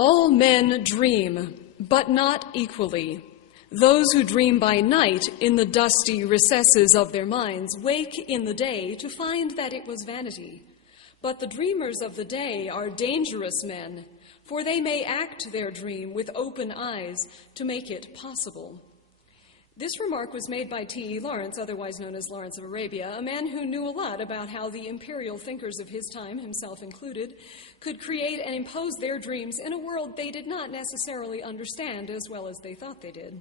All men dream, but not equally. Those who dream by night in the dusty recesses of their minds wake in the day to find that it was vanity. But the dreamers of the day are dangerous men, for they may act their dream with open eyes to make it possible. This remark was made by T.E. Lawrence, otherwise known as Lawrence of Arabia, a man who knew a lot about how the imperial thinkers of his time, himself included, could create and impose their dreams in a world they did not necessarily understand as well as they thought they did.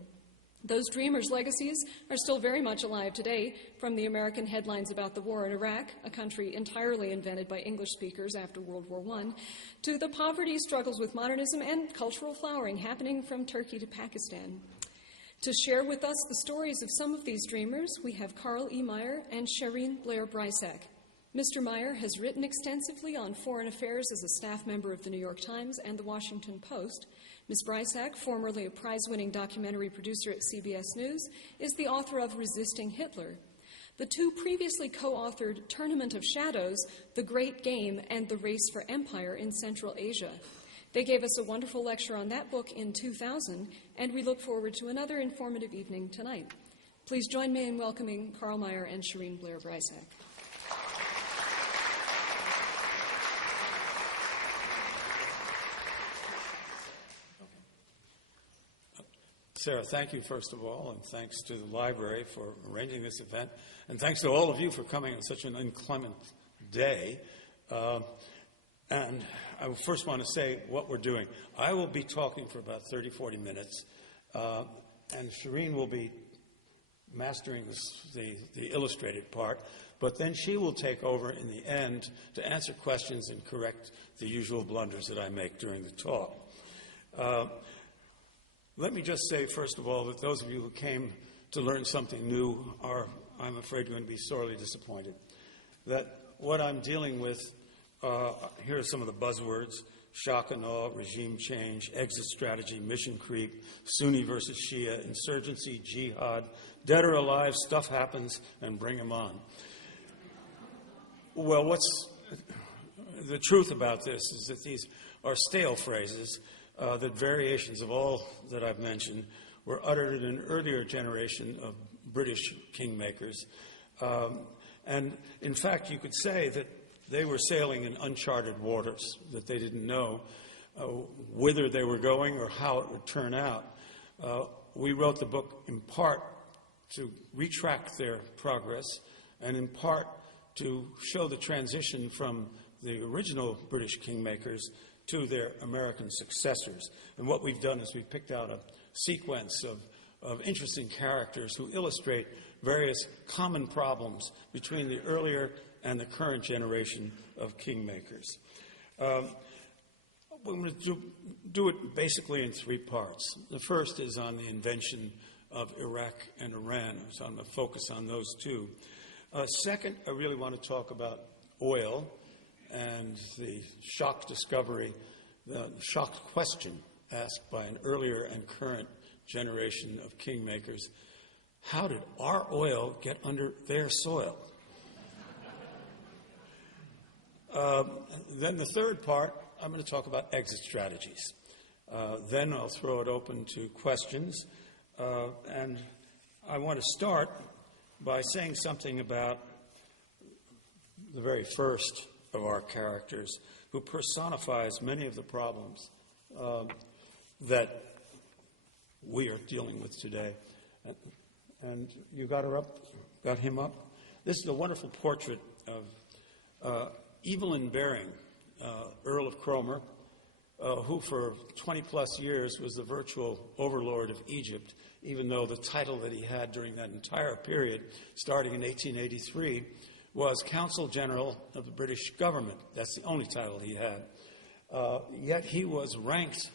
Those dreamers' legacies are still very much alive today, from the American headlines about the war in Iraq, a country entirely invented by English speakers after World War I, to the poverty struggles with modernism and cultural flowering happening from Turkey to Pakistan. To share with us the stories of some of these dreamers, we have Karl E. Meyer and Shareen Blair Brysac. Mr. Meyer has written extensively on foreign affairs as a staff member of the New York Times and the Washington Post. Ms. Brysac, formerly a prize-winning documentary producer at CBS News, is the author of Resisting Hitler. The two previously co-authored Tournament of Shadows, The Great Game, and The Race for Empire in Central Asia. They gave us a wonderful lecture on that book in 2000, and we look forward to another informative evening tonight. Please join me in welcoming Karl Meyer and Shareen Blair Brysac. Sarah, thank you, first of all, and thanks to the library for arranging this event, and thanks to all of you for coming on such an inclement day. And I first want to say what we're doing. I will be talking for about 30, 40 minutes, and Shareen will be mastering the illustrated part, but then she will take over in the end to answer questions and correct the usual blunders that I make during the talk. Let me just say, first of all, that those of you who came to learn something new are, I'm afraid, going to be sorely disappointed. That what I'm dealing with, here are some of the buzzwords: shock and awe, regime change, exit strategy, mission creep, Sunni versus Shia, insurgency, jihad, dead or alive, stuff happens, and bring them on. Well, what's the truth about this is that these are stale phrases, that variations of all that I've mentioned were uttered in an earlier generation of British kingmakers. And in fact, you could say that they were sailing in uncharted waters, that they didn't know whither they were going or how it would turn out. We wrote the book in part to retract their progress and in part to show the transition from the original British kingmakers to their American successors. And what we've done is we've picked out a sequence of interesting characters who illustrate various common problems between the earlier and the current generation of kingmakers. We're going to do it basically in three parts. The first is on the invention of Iraq and Iran, so I'm going to focus on those two. Second, I really want to talk about oil and the shock discovery, the shock question asked by an earlier and current generation of kingmakers: how did our oil get under their soil? Then the third part, I'm going to talk about exit strategies. Then I'll throw it open to questions. And I want to start by saying something about the very first of our characters, who personifies many of the problems that we are dealing with today. And you got her up? Got him up? This is a wonderful portrait of Evelyn Baring, Earl of Cromer, who for 20-plus years was the virtual overlord of Egypt, even though the title that he had during that entire period, starting in 1883, was Consul General of the British government. That's the only title he had. Yet he was ranked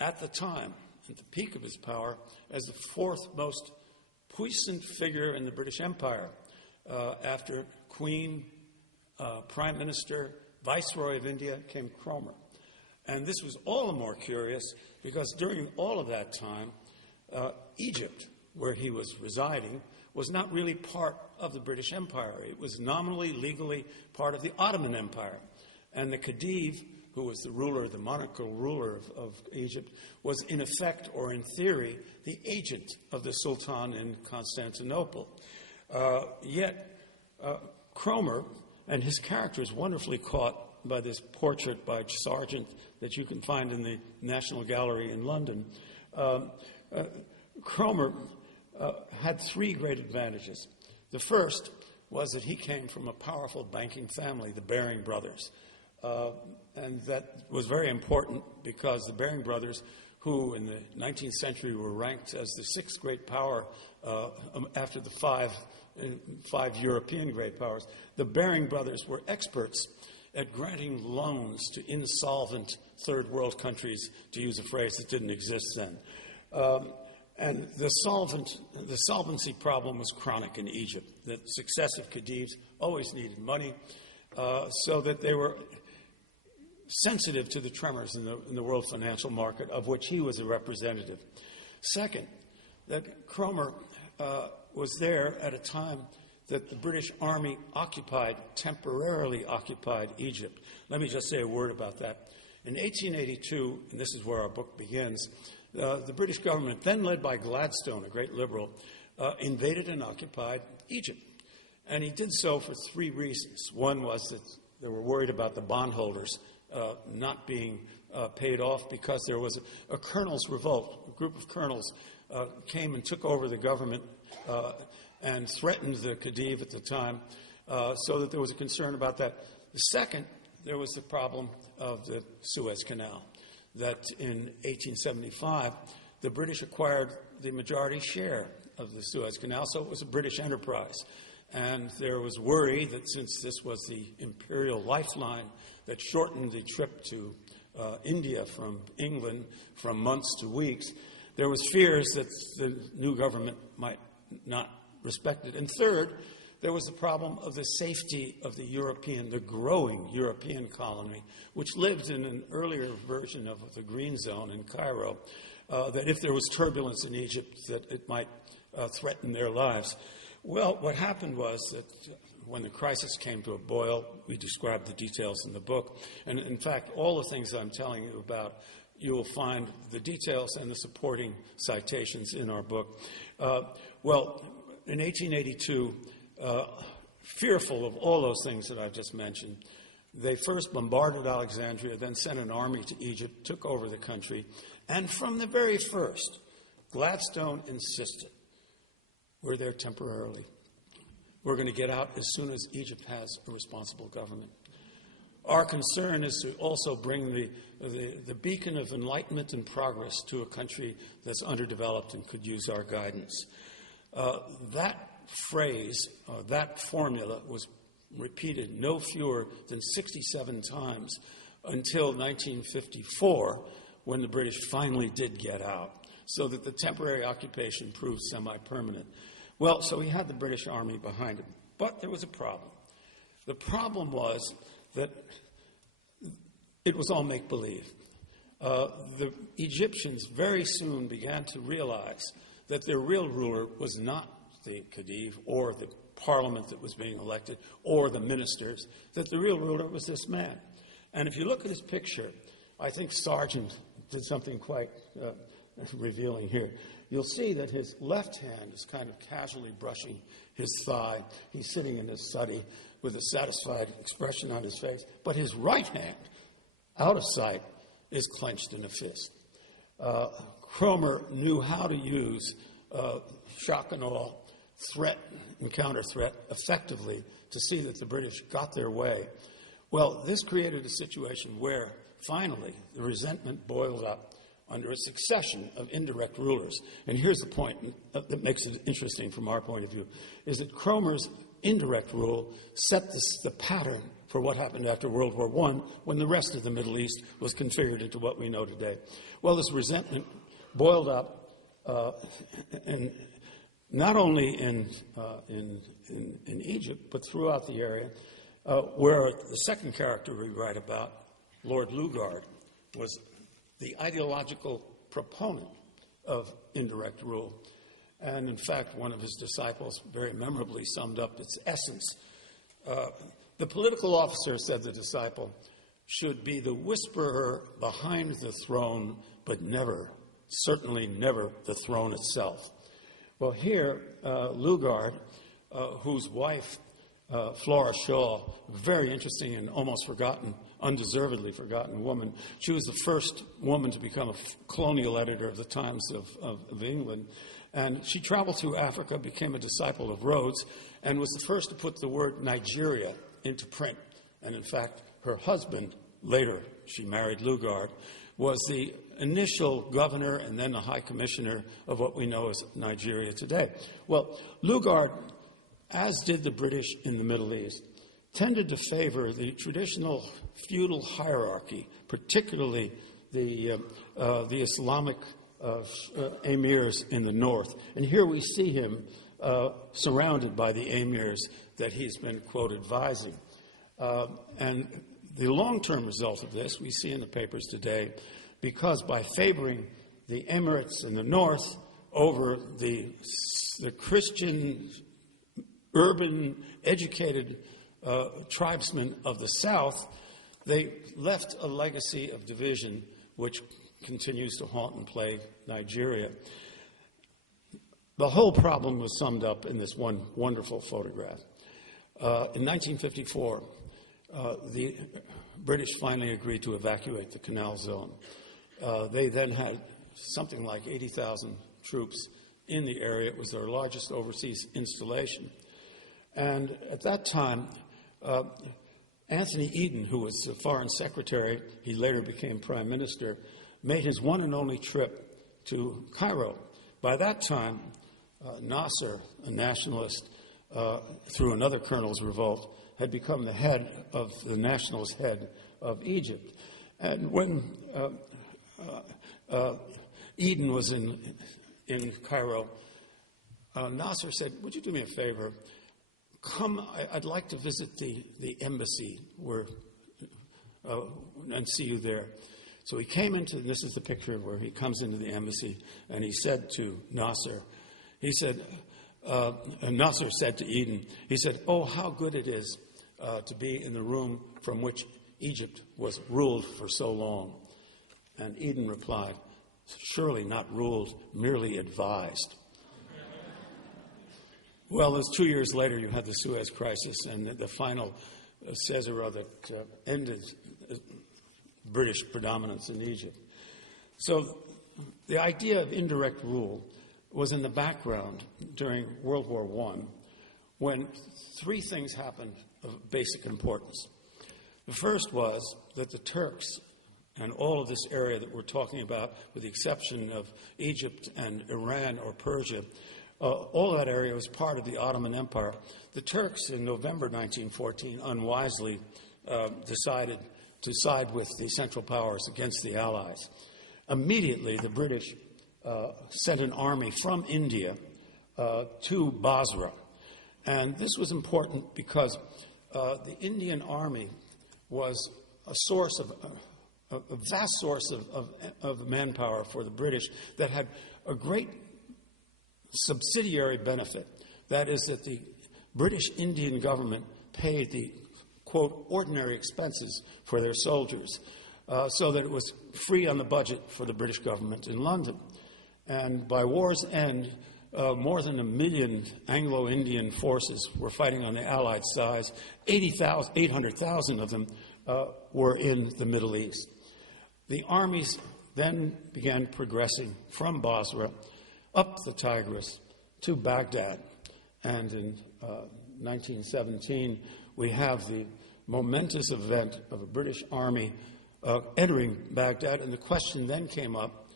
at the time, at the peak of his power, as the fourth most puissant figure in the British Empire, after Queen, Prime Minister, Viceroy of India, came Cromer. And this was all the more curious because during all of that time, Egypt, where he was residing, was not really part of the British Empire. It was nominally, legally part of the Ottoman Empire. And the Khedive, who was the ruler, the monarchical ruler of Egypt, was in effect, or in theory, the agent of the Sultan in Constantinople. Yet Cromer, and his character is wonderfully caught by this portrait by Sargent that you can find in the National Gallery in London. Cromer had three great advantages. The first was that he came from a powerful banking family, the Baring brothers. And that was very important because the Baring brothers, who in the 19th century were ranked as the sixth great power after the five European great powers, the Baring brothers were experts at granting loans to insolvent third world countries, to use a phrase that didn't exist then. And the solvency problem was chronic in Egypt. The successive khedives always needed money, so that they were sensitive to the tremors in the world financial market, of which he was a representative. Second, that Cromer was there at a time that the British Army temporarily occupied Egypt. Let me just say a word about that. In 1882, and this is where our book begins, the British government, then led by Gladstone, a great liberal, invaded and occupied Egypt. And he did so for three reasons. One was that they were worried about the bondholders not being paid off because there was a colonel's revolt. A group of colonels came and took over the government and threatened the Khedive at the time, so that there was a concern about that. The second, there was the problem of the Suez Canal, that in 1875, the British acquired the majority share of the Suez Canal, so it was a British enterprise. And there was worry that since this was the imperial lifeline that shortened the trip to India from England from months to weeks, there was fears that the new government might not respect it. And third, there was the problem of the safety of the growing European colony, which lived in an earlier version of the Green Zone in Cairo, that if there was turbulence in Egypt, that it might threaten their lives. Well, what happened was that when the crisis came to a boil, we described the details in the book. And in fact, all the things I'm telling you about, you will find the details and the supporting citations in our book. Well, in 1882, fearful of all those things that I've just mentioned, they first bombarded Alexandria, then sent an army to Egypt, took over the country, and from the very first, Gladstone insisted, we're there temporarily. We're going to get out as soon as Egypt has a responsible government. Our concern is to also bring the beacon of enlightenment and progress to a country that's underdeveloped and could use our guidance. That phrase, that formula was repeated no fewer than 67 times until 1954, when the British finally did get out, so that the temporary occupation proved semi-permanent. Well, so he had the British Army behind him. But there was a problem. The problem was that it was all make-believe. The Egyptians very soon began to realize that their real ruler was not the Khedive or the parliament that was being elected or the ministers, that the real ruler was this man. And if you look at his picture, I think Sargent did something quite revealing here. You'll see that his left hand is kind of casually brushing his thigh. He's sitting in his study with a satisfied expression on his face. But his right hand, out of sight, is clenched in a fist. Cromer knew how to use shock and awe, threat and counter-threat effectively to see that the British got their way. Well, this created a situation where, finally, the resentment boiled up under a succession of indirect rulers. And here's the point that makes it interesting from our point of view, is that Cromer's indirect rule set the pattern for what happened after World War I, when the rest of the Middle East was configured into what we know today. Well, this resentment boiled up, and not only in Egypt, but throughout the area, where the second character we write about, Lord Lugard, was the ideological proponent of indirect rule. And in fact, one of his disciples very memorably summed up its essence. The political officer, said the disciple, should be the whisperer behind the throne, but never, certainly never, the throne itself. Well, here, Lugard, whose wife, Flora Shaw, very interesting and almost forgotten, undeservedly forgotten woman. She was the first woman to become a colonial editor of the Times of England. And she traveled through Africa, became a disciple of Rhodes, and was the first to put the word Nigeria into print. And in fact, her husband, later she married Lugard, was the initial governor and then the high commissioner of what we know as Nigeria today. Well, Lugard, as did the British in the Middle East, tended to favor the traditional feudal hierarchy, particularly the Islamic emirs in the north. And here we see him surrounded by the emirs that he's been, quote, advising. And the long-term result of this we see in the papers today, because by favoring the emirates in the north over the Christian, urban, educated tribesmen of the south, they left a legacy of division which continues to haunt and plague Nigeria. The whole problem was summed up in this one wonderful photograph. In 1954, the British finally agreed to evacuate the Canal Zone. They then had something like 80,000 troops in the area. It was their largest overseas installation. And at that time, Anthony Eden, who was the foreign secretary, he later became prime minister, made his one and only trip to Cairo. By that time, Nasser, a nationalist, through another colonel's revolt, had become the head of the nationalist head of Egypt. And when Eden was in Cairo, Nasser said, "Would you do me a favor? Come, I'd like to visit the embassy and see you there." So he came into, this is the picture where he comes into the embassy, and he said to Nasser, and Nasser said to Eden, he said, "Oh, how good it is to be in the room from which Egypt was ruled for so long." And Eden replied, "Surely not ruled, merely advised." Well, it was 2 years later you had the Suez Crisis and the final caesura that ended British predominance in Egypt. So the idea of indirect rule was in the background during World War I, when three things happened of basic importance. The first was that the Turks and all of this area that we're talking about, with the exception of Egypt and Iran or Persia, all of that area was part of the Ottoman Empire. The Turks in November 1914 unwisely decided to side with the Central Powers against the Allies. Immediately, the British sent an army from India to Basra. And this was important because the Indian army was a source a vast source of manpower for the British that had a great subsidiary benefit. That is that the British Indian government paid the, quote, ordinary expenses for their soldiers, so that it was free on the budget for the British government in London. And by war's end, more than 1 million Anglo-Indian forces were fighting on the Allied side. 800,000 of them were in the Middle East. The armies then began progressing from Basra up the Tigris to Baghdad. And in 1917, we have the momentous event of a British army entering Baghdad. And the question then came up,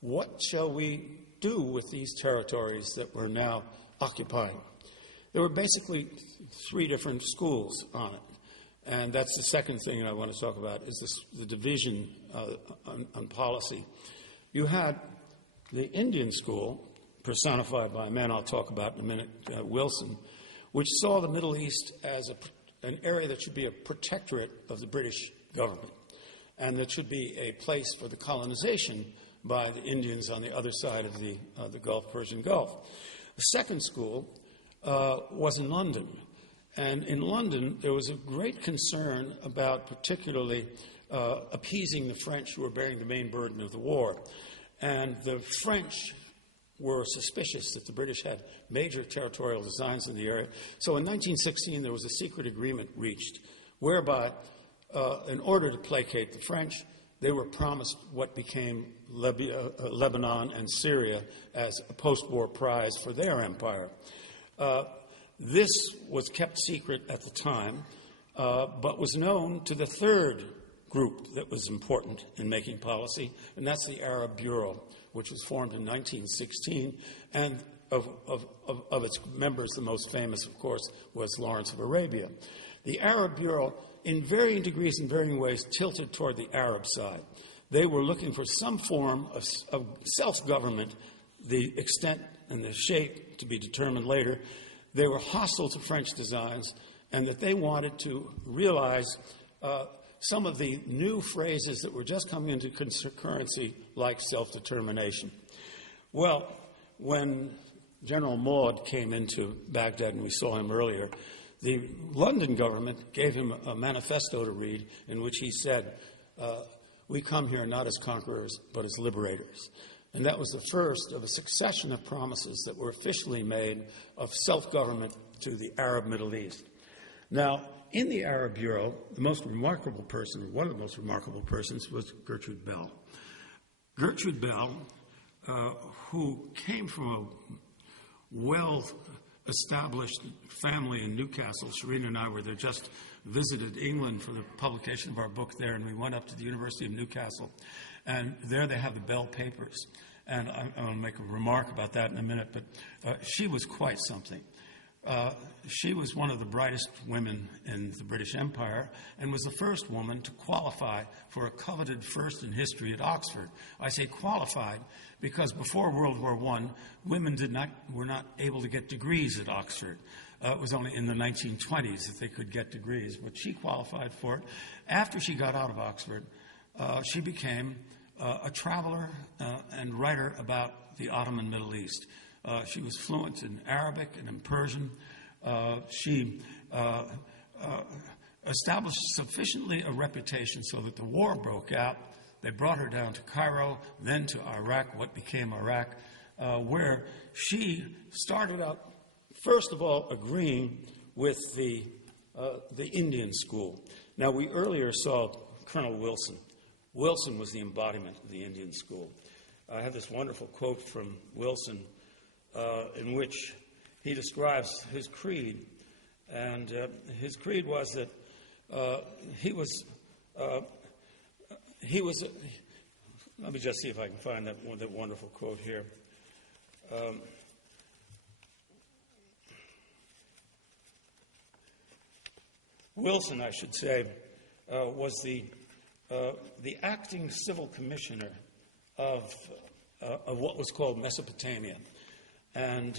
what shall we do with these territories that we're now occupying? There were basically three different schools on it. And that's the second thing I want to talk about, is the division on policy. You had the Indian school, personified by a man I'll talk about in a minute, Wilson, which saw the Middle East as an area that should be a protectorate of the British government, and that should be a place for the colonization by the Indians on the other side of the Gulf, Persian Gulf. The second school was in London, And in London, there was a great concern about particularly appeasing the French, who were bearing the main burden of the war. And the French were suspicious that the British had major territorial designs in the area. So in 1916, there was a secret agreement reached whereby, in order to placate the French, they were promised what became Lebanon and Syria as a post-war prize for their empire. This was kept secret at the time, but was known to the third group that was important in making policy, and that's the Arab Bureau, which was formed in 1916, and of its members, the most famous, of course, was Lawrence of Arabia. The Arab Bureau, in varying degrees and varying ways, tilted toward the Arab side. They were looking for some form of self-government, the extent and the shape to be determined later. They were hostile to French designs, and that they wanted to realize some of the new phrases that were just coming into currency, like self-determination. Well, when General Maude came into Baghdad, and we saw him earlier, the London government gave him a manifesto to read in which he said, we come here not as conquerors, but as liberators. And that was the first of a succession of promises that were officially made of self-government to the Arab Middle East. Now, in the Arab Bureau, the most remarkable person, or one of the most remarkable persons, was Gertrude Bell. Gertrude Bell, who came from a well-established family in Newcastle. Shareen and I were there, just visited England for the publication of our book there, and we went up to the University of Newcastle. And there they have the Bell Papers. And I'll make a remark about that in a minute, but she was quite something. She was one of the brightest women in the British Empire and was the first woman to qualify for a coveted first in history at Oxford. I say qualified because before World War I, women were not able to get degrees at Oxford. It was only in the 1920s that they could get degrees, but she qualified for it. After she got out of Oxford, she became a traveler and writer about the Ottoman Middle East. She was fluent in Arabic and in Persian. She established sufficiently a reputation so that the war broke out. They brought her down to Cairo, then to Iraq, what became Iraq, where she started out, first of all, agreeing with the Indian school. Now, we earlier saw Colonel Wilson. Wilson was the embodiment of the Indian school. I have this wonderful quote from Wilson in which he describes his creed. And his creed was that he was let me just see if I can find that wonderful quote here. Wilson, I should say, was the acting civil commissioner of what was called Mesopotamia. And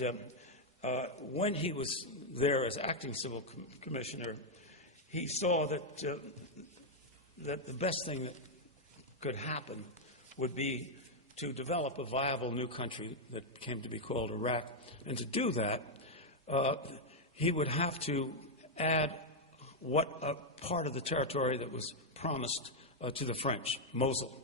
when he was there as acting civil commissioner, he saw that the best thing that could happen would be to develop a viable new country that came to be called Iraq. And to do that, he would have to add what a part of the territory that was promised to the French, Mosul.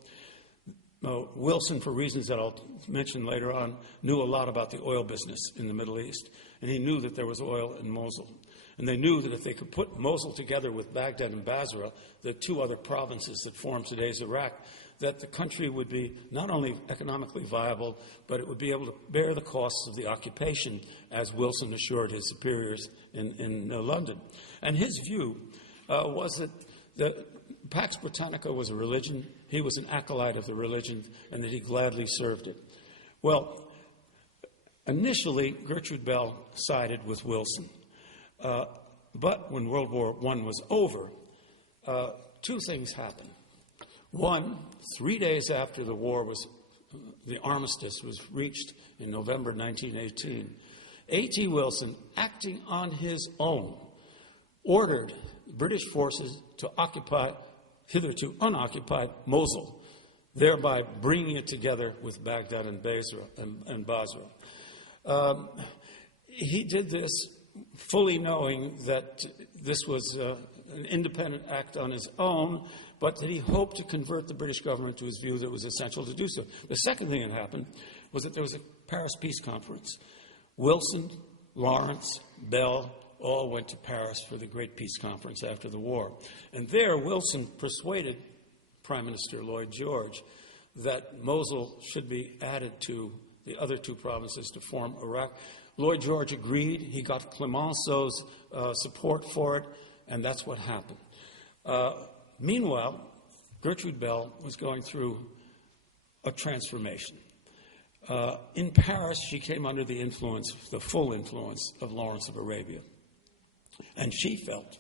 Wilson, for reasons that I'll mention later on, knew a lot about the oil business in the Middle East, and he knew that there was oil in Mosul. And they knew that if they could put Mosul together with Baghdad and Basra, the two other provinces that form today's Iraq, that the country would be not only economically viable, but it would be able to bear the costs of the occupation, as Wilson assured his superiors in London. And his view was that the Pax Britannica was a religion, he was an acolyte of the religion, and that he gladly served it. Well, initially, Gertrude Bell sided with Wilson. But when World War I was over, two things happened. One, 3 days after the armistice was reached in November 1918, A.T. Wilson, acting on his own, ordered British forces to occupy hitherto unoccupied Mosul, thereby bringing it together with Baghdad and Basra. He did this fully knowing that this was an independent act on his own, but that he hoped to convert the British government to his view that it was essential to do so. The second thing that happened was that there was a Paris Peace Conference. Wilson, Lawrence, Bell all went to Paris for the Great Peace Conference after the war. And there, Wilson persuaded Prime Minister Lloyd George that Mosul should be added to the other two provinces to form Iraq. Lloyd George agreed. He got Clemenceau's support for it, and that's what happened. Meanwhile, Gertrude Bell was going through a transformation. In Paris, she came under the influence, the full influence of Lawrence of Arabia. And she felt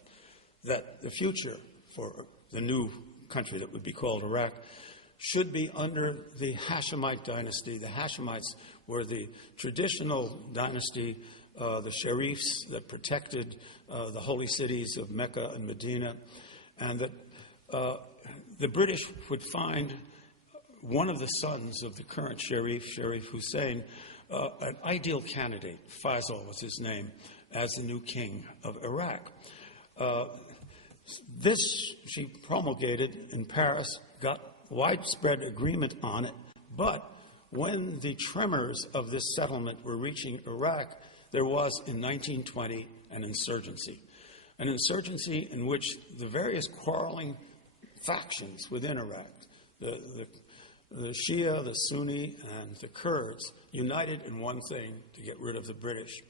that the future for the new country that would be called Iraq should be under the Hashemite dynasty. The Hashemites were the traditional dynasty, the Sharifs that protected the holy cities of Mecca and Medina, and that the British would find one of the sons of the current Sharif, Sharif Hussein, an ideal candidate, Faisal was his name, as the new king of Iraq. This she promulgated in Paris, got widespread agreement on it, but when the tremors of this settlement were reaching Iraq, there was, in 1920, an insurgency in which the various quarreling factions within Iraq, the Shia, the Sunni, and the Kurds, united in one thing to get rid of the British.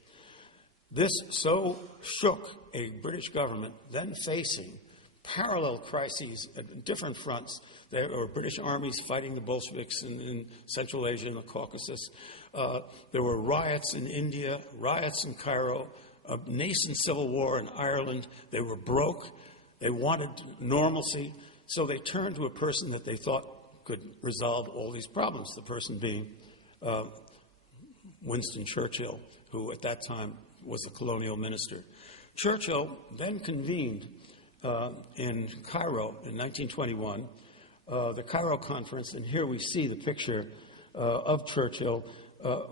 This so shook a British government then facing parallel crises at different fronts. There were British armies fighting the Bolsheviks in Central Asia and the Caucasus. There were riots in India, riots in Cairo, a nascent civil war in Ireland. They were broke. They wanted normalcy. So they turned to a person that they thought could resolve all these problems, the person being Winston Churchill, who at that time was a colonial minister. Churchill then convened in Cairo in 1921, the Cairo Conference, and here we see the picture of Churchill,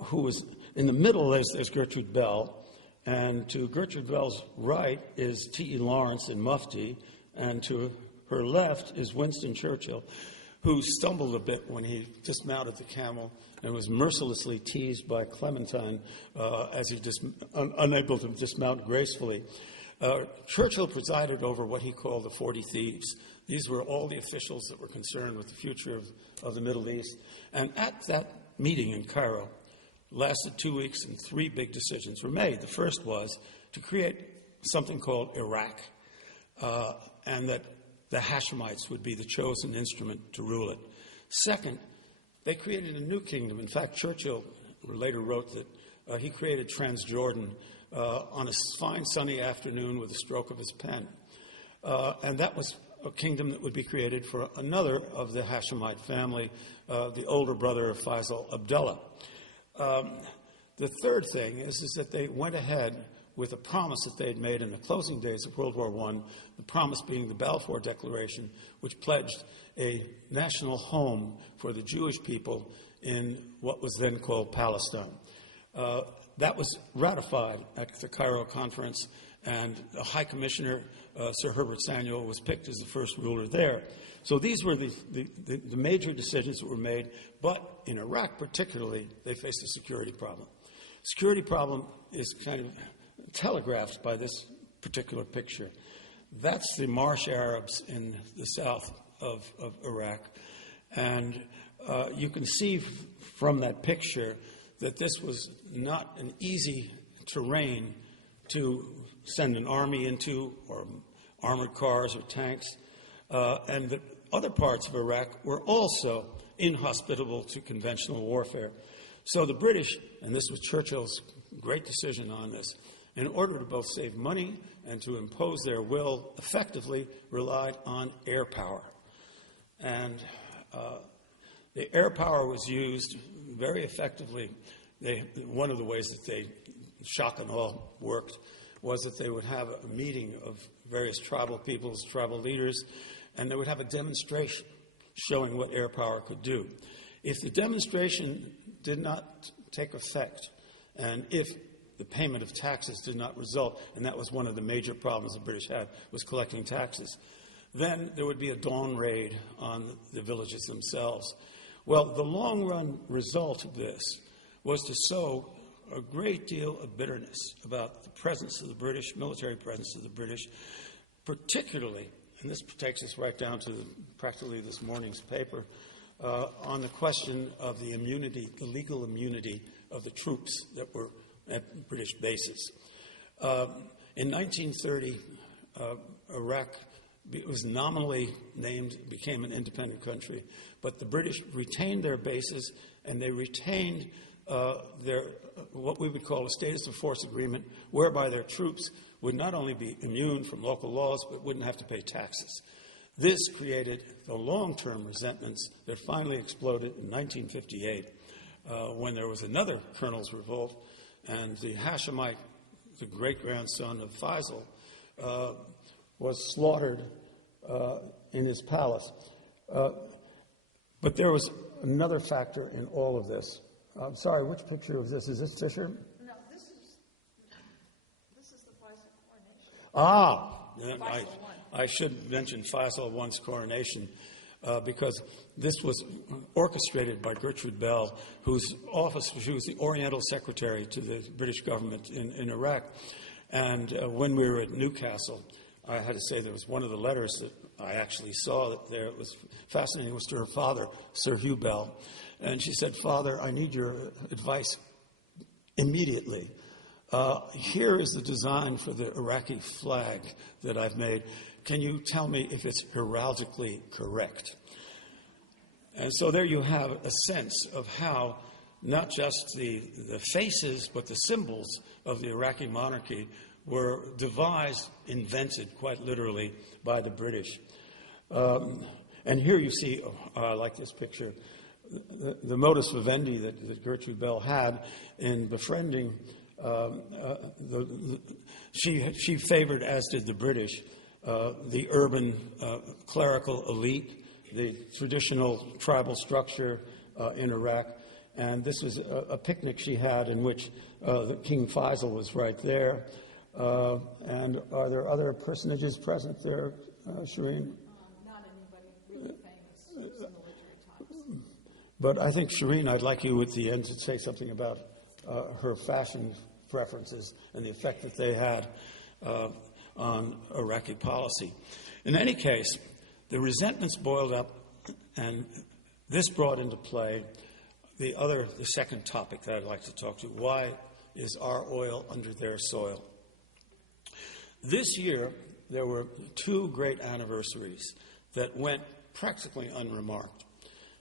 who was in the middle. There's Gertrude Bell, and to Gertrude Bell's right is T.E. Lawrence in mufti, and to her left is Winston Churchill, who stumbled a bit when he dismounted the camel and was mercilessly teased by Clementine as he unable to dismount gracefully. Churchill presided over what he called the 40 Thieves. These were all the officials that were concerned with the future of the Middle East. And at that meeting in Cairo, lasted 2 weeks, and 3 big decisions were made. The first was to create something called Iraq, and that the Hashemites would be the chosen instrument to rule it. Second, they created a new kingdom. In fact, Churchill later wrote that he created Transjordan on a fine sunny afternoon with a stroke of his pen. And that was a kingdom that would be created for another of the Hashemite family, the older brother of Faisal, Abdullah. The third thing is that they went ahead with a promise that they had made in the closing days of World War I, the promise being the Balfour Declaration, which pledged a national home for the Jewish people in what was then called Palestine. That was ratified at the Cairo Conference, and the High Commissioner, Sir Herbert Samuel, was picked as the first ruler there. So these were the major decisions that were made, but in Iraq particularly, they faced a security problem. Security problem is kind of telegraphed by this particular picture. That's the Marsh Arabs in the south of Iraq. And you can see from that picture that this was not an easy terrain to send an army into, or armored cars or tanks. And the other parts of Iraq were also inhospitable to conventional warfare. So the British, and this was Churchill's great decision on this, in order to both save money and to impose their will, effectively relied on air power. And the air power was used very effectively. One of the ways that they, shock and awe, worked was that they would have a meeting of various tribal peoples, tribal leaders, and they would have a demonstration showing what air power could do. If the demonstration did not take effect, and if the payment of taxes did not result, and that was one of the major problems the British had, was collecting taxes. Then there would be a dawn raid on the villages themselves. Well, the long-run result of this was to sow a great deal of bitterness about the presence of the British, military presence of the British, particularly, and this takes us right down to practically this morning's paper, on the question of the immunity, the legal immunity of the troops that were at British bases. In 1930, Iraq was nominally named, became an independent country, but the British retained their bases, and they retained their what we would call a status of force agreement, whereby their troops would not only be immune from local laws, but wouldn't have to pay taxes. This created the long-term resentments that finally exploded in 1958, when there was another colonel's revolt, and the Hashemite, the great-grandson of Faisal, was slaughtered in his palace. But there was another factor in all of this. I'm sorry, which picture of this? Is this Fisher? No, this is the Faisal Ah! coronation. I should mention Faisal I's coronation because this was orchestrated by Gertrude Bell, whose office, she was the Oriental Secretary to the British government in Iraq. And when we were at Newcastle, I had to say there was one of the letters that I actually saw that there. It was fascinating. It was to her father, Sir Hugh Bell. And she said, "Father, I need your advice immediately. Here is the design for the Iraqi flag that I've made. Can you tell me if it's heraldically correct?" And so there you have a sense of how not just the faces, but the symbols of the Iraqi monarchy were devised, invented, quite literally, by the British. And here you see, like this picture, the modus vivendi that Gertrude Bell had in befriending. She favored, as did the British, the urban clerical elite, the traditional tribal structure in Iraq. And this was a picnic she had in which King Faisal was right there. And are there other personages present there, Shareen? Not anybody really famous since the military times. But I think, Shareen, I'd like you at the end to say something about her fashion preferences and the effect that they had on Iraqi policy. In any case, the resentments boiled up, and this brought into play the second topic that I'd like to talk to. Why is our oil under their soil? This year, there were two great anniversaries that went practically unremarked.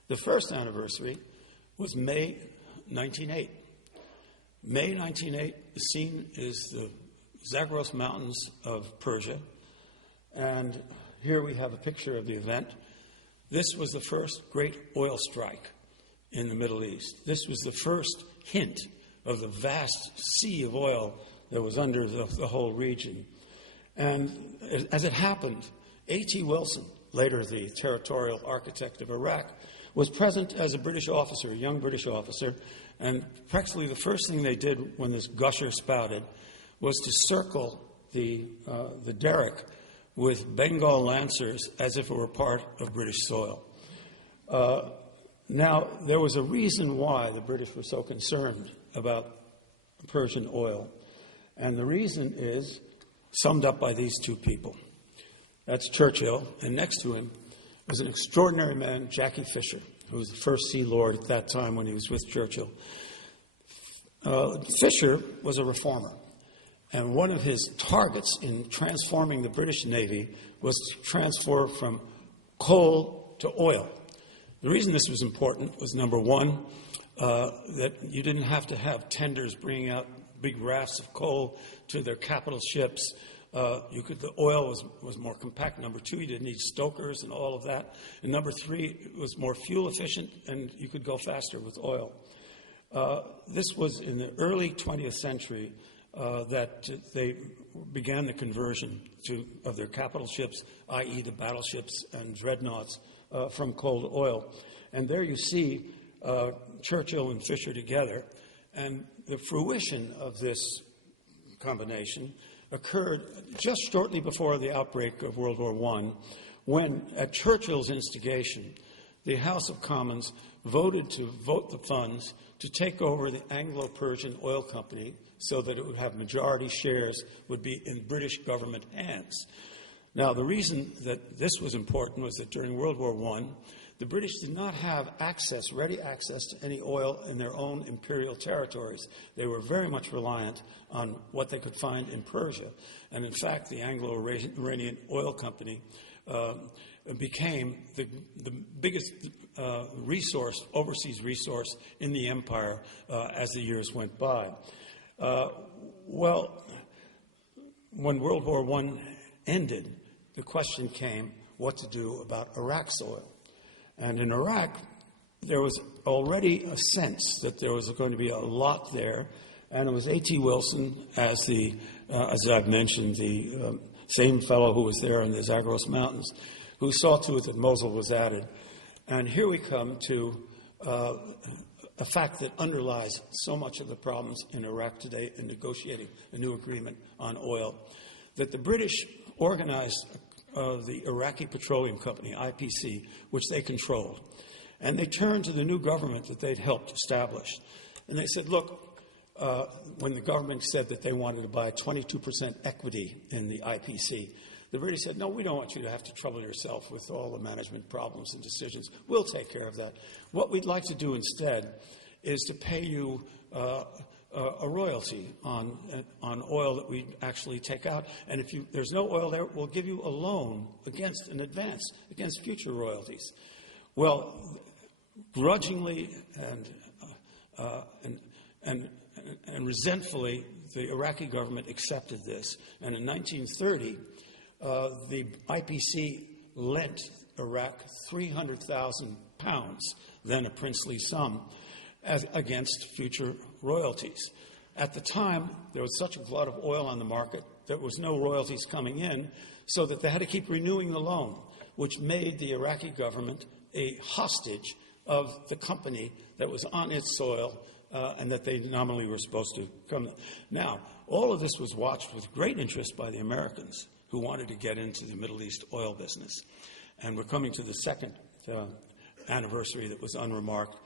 The first anniversary was May 1908. May 1908, the scene is the Zagros Mountains of Persia, and here we have a picture of the event. This was the first great oil strike in the Middle East. This was the first hint of the vast sea of oil that was under the whole region. And as it happened, A.T. Wilson, later the territorial architect of Iraq, was present as a British officer, a young British officer, and practically the first thing they did when this gusher spouted was to circle the derrick with Bengal Lancers as if it were part of British soil. Now, there was a reason why the British were so concerned about Persian oil, and the reason is summed up by these two people. That's Churchill, and next to him was an extraordinary man, Jackie Fisher, who was the first Sea Lord at that time when he was with Churchill. Fisher was a reformer, and one of his targets in transforming the British Navy was to transfer from coal to oil. The reason this was important was, number one, that you didn't have to have tenders bringing out big rafts of coal to their capital ships. The oil was more compact. Number two, you didn't need stokers and all of that. And number three, it was more fuel efficient, and you could go faster with oil. This was in the early 20th century that they began the conversion of their capital ships, i.e. the battleships and dreadnoughts, from coal to oil. And there you see Churchill and Fisher together. And the fruition of this combination occurred just shortly before the outbreak of World War I, when, at Churchill's instigation, the House of Commons voted to vote the funds to take over the Anglo-Persian Oil Company so that it would have majority shares, would be in British government hands. Now, the reason that this was important was that during World War I, the British did not have ready access to any oil in their own imperial territories. They were very much reliant on what they could find in Persia. And in fact, the Anglo-Iranian Oil Company became the biggest overseas resource in the empire as the years went by. Well, when World War I ended, the question came what to do about Iraq's oil. And in Iraq, there was already a sense that there was going to be a lot there, and it was A.T. Wilson, as I've mentioned, the same fellow who was there in the Zagros Mountains, who saw to it that Mosul was added. And here we come to a fact that underlies so much of the problems in Iraq today in negotiating a new agreement on oil, that the British organized the Iraqi Petroleum Company, IPC, which they controlled. And they turned to the new government that they'd helped establish. And they said, look, when the government said that they wanted to buy 22% equity in the IPC, the British said, no, we don't want you to have to trouble yourself with all the management problems and decisions. We'll take care of that. What we'd like to do instead is to pay you a royalty on oil that we actually take out. And if there's no oil there, we'll give you a loan against an advance, against future royalties. Well, grudgingly and resentfully, the Iraqi government accepted this. And in 1930, the IPC lent Iraq 300,000 pounds, then a princely sum, against future royalties. At the time, there was such a glut of oil on the market, there was no royalties coming in, so that they had to keep renewing the loan, which made the Iraqi government a hostage of the company that was on its soil and that they nominally were supposed to come. Now, all of this was watched with great interest by the Americans who wanted to get into the Middle East oil business. And we're coming to the second anniversary that was unremarked,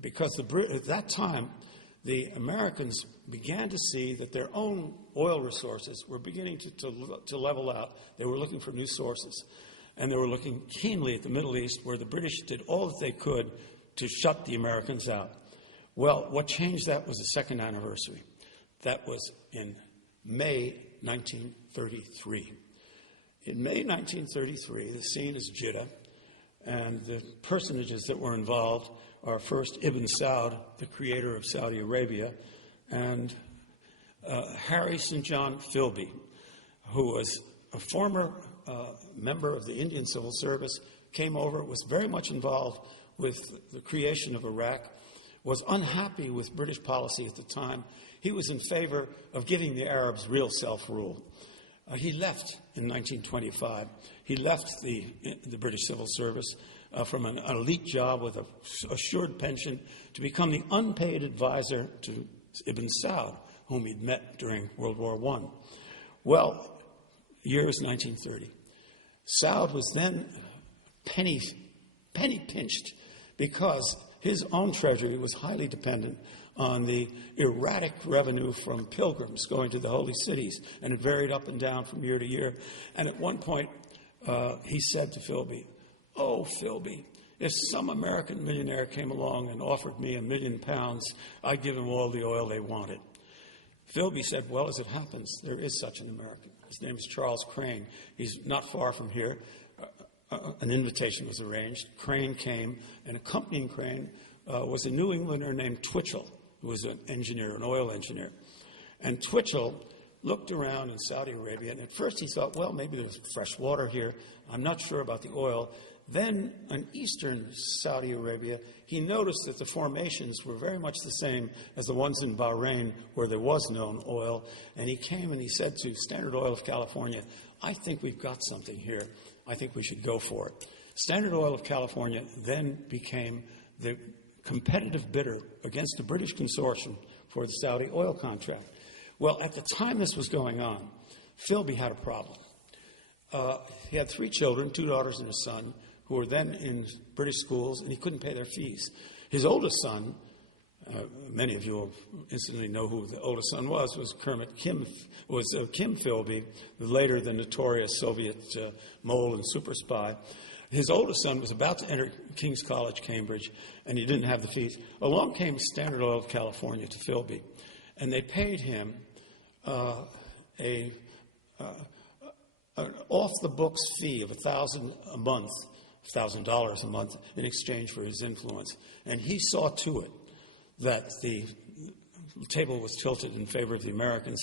because at that time, the Americans began to see that their own oil resources were beginning to level out. They were looking for new sources. And they were looking keenly at the Middle East, where the British did all that they could to shut the Americans out. Well, what changed that was the second anniversary. That was in May 1933. In May 1933, the scene is Jeddah, and the personages that were involved are first Ibn Saud, the creator of Saudi Arabia, and Harry St. John Philby, who was a former member of the Indian Civil Service, came over, was very much involved with the creation of Iraq, was unhappy with British policy at the time. He was in favor of giving the Arabs real self-rule. He left in 1925. He left the British Civil Service from an elite job with an assured pension to become the unpaid advisor to Ibn Saud, whom he'd met during World War I. Well, the year was 1930. Saud was then penny pinched because his own treasury was highly dependent on the erratic revenue from pilgrims going to the holy cities, and it varied up and down from year to year. And at one point, he said to Philby, "Oh, Philby, if some American millionaire came along and offered me £1 million, I'd give them all the oil they wanted." Philby said, "Well, as it happens, there is such an American. His name is Charles Crane. He's not far from here." An invitation was arranged. Crane came, and accompanying Crane was a New Englander named Twitchell, who was an engineer, an oil engineer. And Twitchell looked around in Saudi Arabia, and at first he thought, well, maybe there's fresh water here. I'm not sure about the oil. Then in eastern Saudi Arabia, he noticed that the formations were very much the same as the ones in Bahrain, where there was no oil. And he came and he said to Standard Oil of California, "I think we've got something here. I think we should go for it." Standard Oil of California then became the competitive bidder against the British consortium for the Saudi oil contract. Well, at the time this was going on, Philby had a problem. He had 3 children, 2 daughters and a son, who were then in British schools, and he couldn't pay their fees. His oldest son, many of you will instantly know who the oldest son was Kim Philby, later the notorious Soviet mole and super spy. His oldest son was about to enter King's College, Cambridge, and he didn't have the fees. Along came Standard Oil of California to Philby, and they paid him an off-the-books fee of $1,000 a month, $1,000 a month, in exchange for his influence. And he saw to it that the table was tilted in favor of the Americans.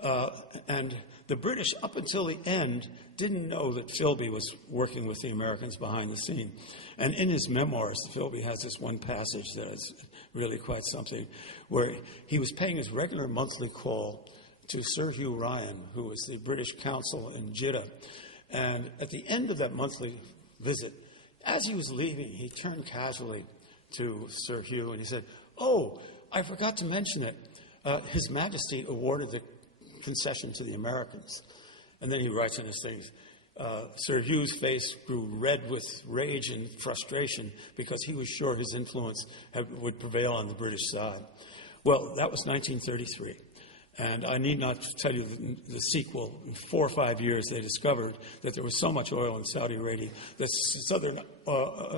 And the British, up until the end, didn't know that Philby was working with the Americans behind the scene. And in his memoirs, Philby has this one passage that is really quite something, where he was paying his regular monthly call to Sir Hugh Ryan, who was the British consul in Jeddah. And at the end of that monthly visit, as he was leaving, he turned casually to Sir Hugh and he said, "Oh, I forgot to mention it. His Majesty awarded the concession to the Americans." And then he writes in his things, Sir Hugh's face grew red with rage and frustration because he was sure his influence would prevail on the British side. Well, that was 1933. And I need not tell you the sequel. In 4 or 5 years, they discovered that there was so much oil in Saudi Arabia that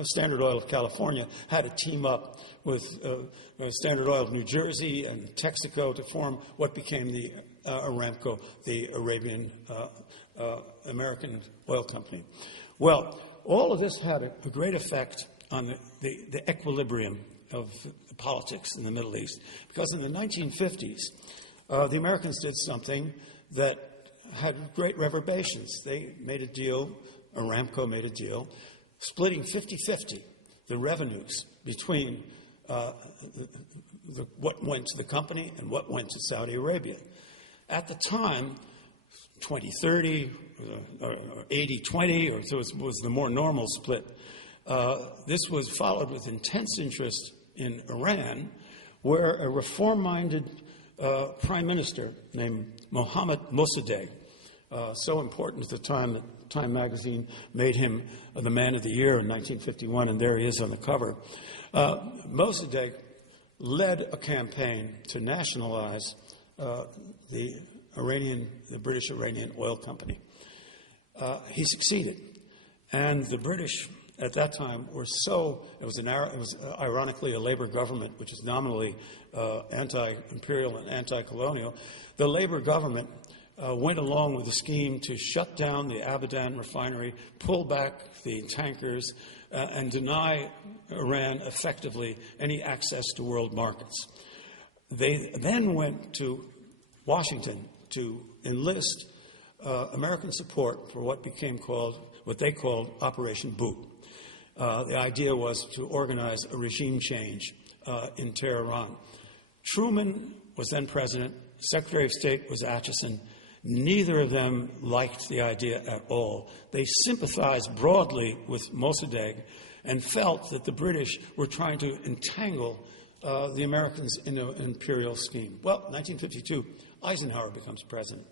Standard Oil of California had to team up with Standard Oil of New Jersey and Texaco to form what became the Aramco, the Arabian American oil company. Well, all of this had a great effect on the equilibrium of politics in the Middle East, because in the 1950s, the Americans did something that had great reverberations. They made a deal, Aramco made a deal, splitting 50-50 the revenues between what went to the company and what went to Saudi Arabia. At the time, 20-30 or 80-20, or so it was the more normal split. This was followed with intense interest in Iran, where a reform-minded prime minister named Mohammad Mossadegh, so important at the time that Time magazine made him the man of the year in 1951, and there he is on the cover. Mossadegh led a campaign to nationalize the British Iranian oil company. He succeeded, and the British at that time were it was ironically a Labour government, which is nominally anti-imperial and anti-colonial. The Labour government went along with the scheme to shut down the Abadan refinery, pull back the tankers, and deny Iran effectively any access to world markets. They then went to Washington to enlist American support for what they called Operation Boot. The idea was to organize a regime change in Tehran. Truman was then president. Secretary of State was Acheson. Neither of them liked the idea at all. They sympathized broadly with Mossadegh and felt that the British were trying to entangle the Americans in an imperial scheme. Well, 1952, Eisenhower becomes president.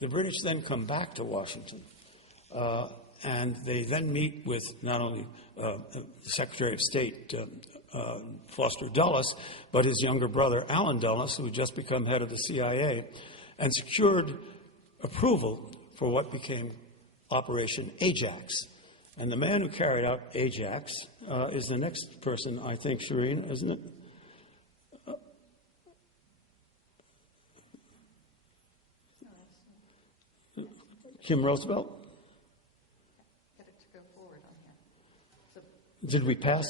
The British then come back to Washington, and they then meet with not only the Secretary of State, Foster Dulles, but his younger brother, Allen Dulles, who had just become head of the CIA, and secured approval for what became Operation Ajax. And the man who carried out Ajax is the next person, I think, Shareen, isn't it? Kim Roosevelt? Get it to go forward on here. So, did we pass?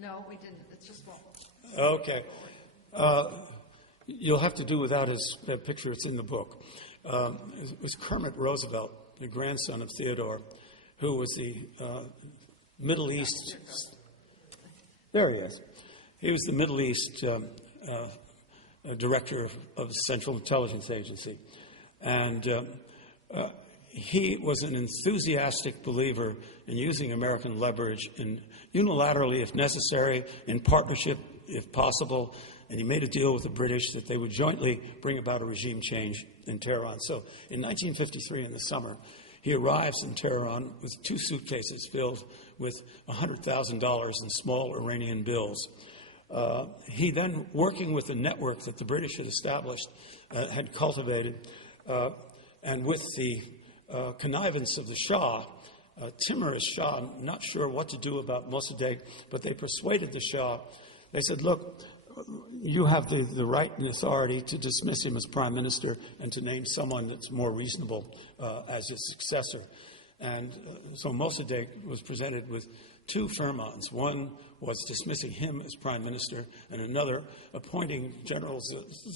no, we didn't. It's just one. Okay. You'll have to do without his picture. It's in the book. It was Kermit Roosevelt, the grandson of Theodore, who was the Middle East. There he is. He was the Middle East director of the Central Intelligence Agency. And he was an enthusiastic believer in using American leverage in unilaterally, if necessary, in partnership, if possible, and he made a deal with the British that they would jointly bring about a regime change in Tehran. So in 1953, in the summer, he arrives in Tehran with 2 suitcases filled with $100,000 in small Iranian bills. He then, working with the network that the British had established, had cultivated, and with the connivance of the Shah, timorous Shah, not sure what to do about Mossadegh, but they persuaded the Shah. They said, look, you have the right and authority to dismiss him as prime minister and to name someone that's more reasonable as his successor. And so Mossadegh was presented with 2 firmans. One was dismissing him as prime minister, and another appointing General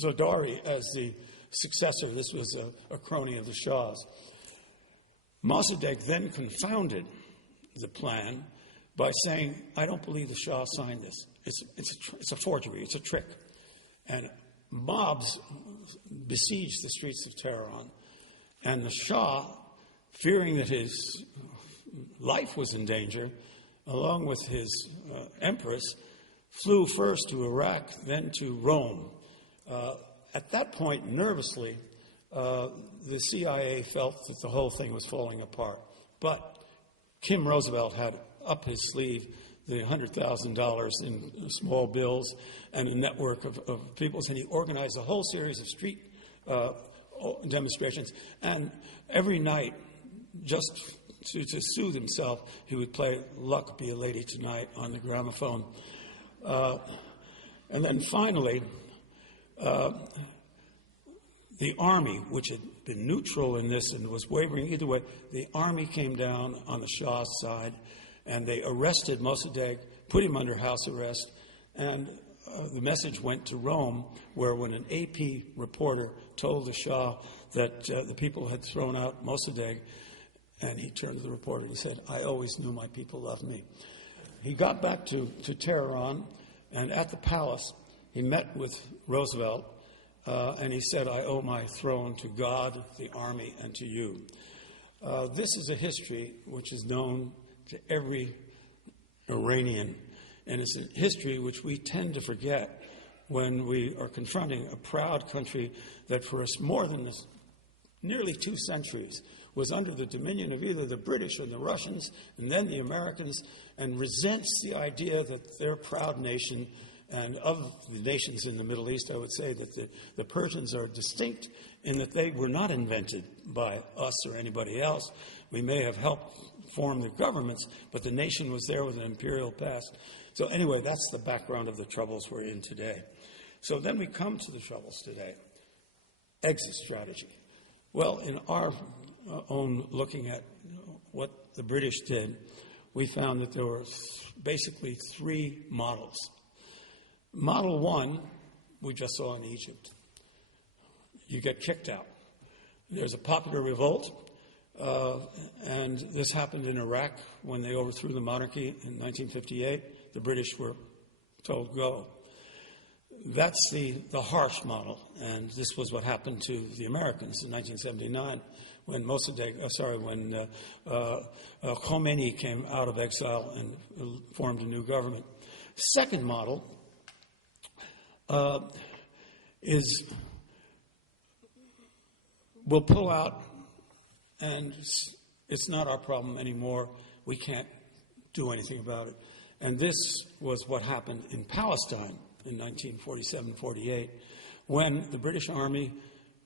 Zardari as the successor. This was a crony of the Shah's. Mossadegh then confounded the plan by saying, I don't believe the Shah signed this. It's a forgery. It's a trick. And mobs besieged the streets of Tehran. And the Shah, fearing that his life was in danger, along with his empress, flew first to Iraq, then to Rome. At that point, nervously, the CIA felt that the whole thing was falling apart. But Kim Roosevelt had up his sleeve the $100,000 in small bills and a network of peoples, and he organized a whole series of street demonstrations. And every night, just to soothe himself, he would play Luck Be a Lady Tonight on the gramophone. And then finally, the army, which had been neutral in this and was wavering either way, the army came down on the Shah's side, and they arrested Mossadegh, put him under house arrest, and the message went to Rome, where when an AP reporter told the Shah that the people had thrown out Mossadegh, and he turned to the reporter and he said, I always knew my people loved me. He got back to Tehran, and at the palace, he met with Roosevelt, and he said, I owe my throne to God, the army, and to you. This is a history which is known to every Iranian, and it's a history which we tend to forget when we are confronting a proud country that for more than nearly 2 centuries was under the dominion of either the British or the Russians and then the Americans, and resents the idea that their proud nation, and of the nations in the Middle East, I would say that the Persians are distinct in that they were not invented by us or anybody else. We may have helped form the governments, but the nation was there with an imperial past. So anyway, that's the background of the troubles we're in today. So then we come to the troubles today. Exit strategy. Well, in our own looking at what the British did, we found that there were basically 3 models. Model 1, we just saw in Egypt. You get kicked out. There's a popular revolt, and this happened in Iraq when they overthrew the monarchy in 1958. The British were told go. That's the harsh model, and this was what happened to the Americans in 1979 when Khomeini came out of exile and formed a new government. Second model is we'll pull out, and it's not our problem anymore. We can't do anything about it. And this was what happened in Palestine in 1947-48, when the British Army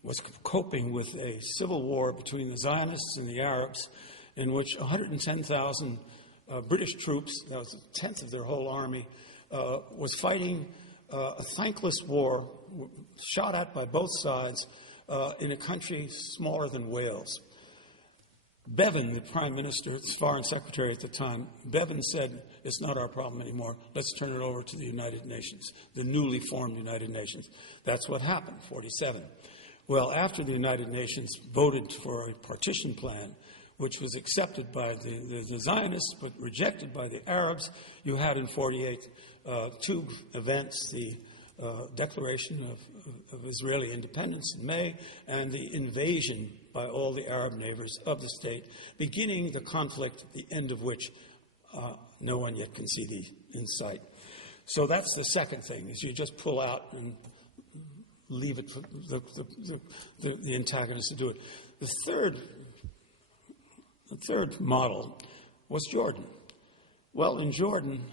was coping with a civil war between the Zionists and the Arabs, in which 110,000 British troops, that was a tenth of their whole army, was fighting a thankless war, shot at by both sides, in a country smaller than Wales. Bevan, the Prime Minister, the Foreign Secretary at the time, Bevan said, it's not our problem anymore. Let's turn it over to the United Nations, the newly formed United Nations. That's what happened, 47. Well, after the United Nations voted for a partition plan, which was accepted by the Zionists but rejected by the Arabs, you had in 48 2 events, the declaration of Israeli independence in May and the invasion by all the Arab neighbors of the state, beginning the conflict, the end of which no one yet can see the insight. So that's the second thing, is you just pull out and leave it for the antagonist to do it. The third model was Jordan. Well, in Jordan,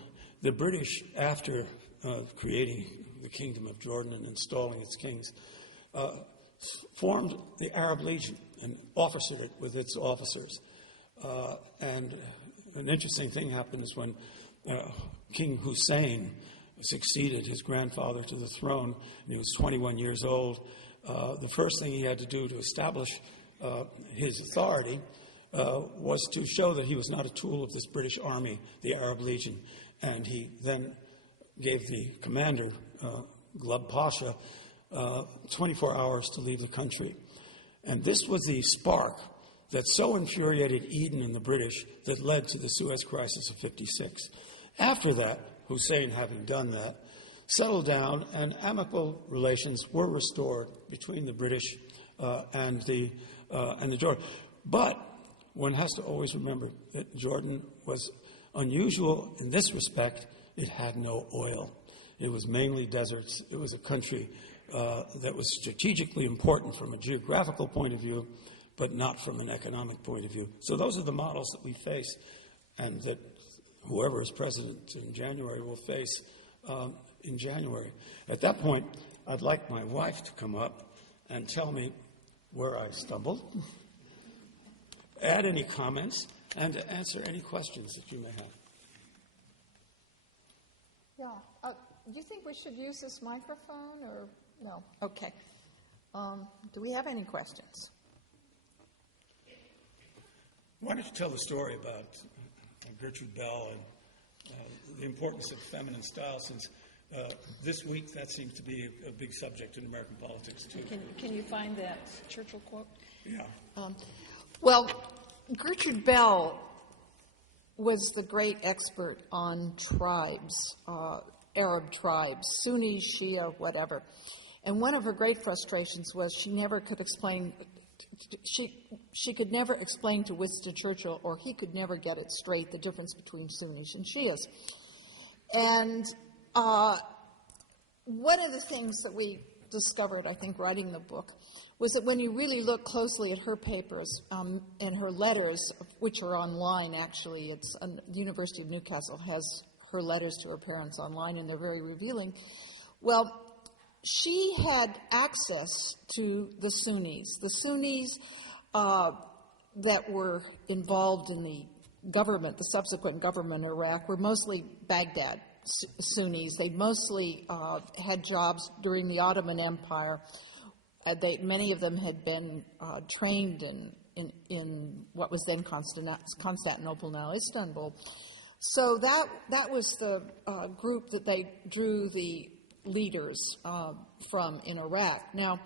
the British, after creating the Kingdom of Jordan and installing its kings, formed the Arab Legion and officered it with its officers. And an interesting thing happened is when King Hussein succeeded his grandfather to the throne, and he was 21 years old, the first thing he had to do to establish his authority was to show that he was not a tool of this British army, the Arab Legion. And he then gave the commander, Glub Pasha, 24 hours to leave the country. And this was the spark that so infuriated Eden and the British that led to the Suez Crisis of '56. After that, Hussein, having done that, settled down, and amicable relations were restored between the British and the Jordan. But one has to always remember that Jordan was unusual in this respect. It had no oil. It was mainly deserts. It was a country that was strategically important from a geographical point of view, but not from an economic point of view. So those are the models that we face, and that whoever is president in January will face in January. At that point, I'd like my wife to come up and tell me where I stumbled, add any comments, and to answer any questions that you may have. Yeah. Do you think we should use this microphone or no? Okay. Do we have any questions? Why don't you tell the story about Gertrude Bell and the importance of feminine style, since this week that seems to be a big subject in American politics, too. Can you find that Churchill quote? Yeah. Well, Gertrude Bell was the great expert on tribes, Arab tribes, Sunni, Shia, whatever. And one of her great frustrations was she never could explain, she could never explain to Winston Churchill, or he could never get it straight, the difference between Sunnis and Shias. And one of the things that we discovered, I think, writing the book, was that when you really look closely at her papers and her letters, which are online, actually, it's the University of Newcastle has her letters to her parents online, and they're very revealing. Well, she had access to the Sunnis. The Sunnis that were involved in the government, the subsequent government in Iraq, were mostly Baghdad Sunnis. They mostly had jobs during the Ottoman Empire. Many of them had been trained in what was then Constantinople, now Istanbul. So that was the group that they drew the leaders from in Iraq. Now,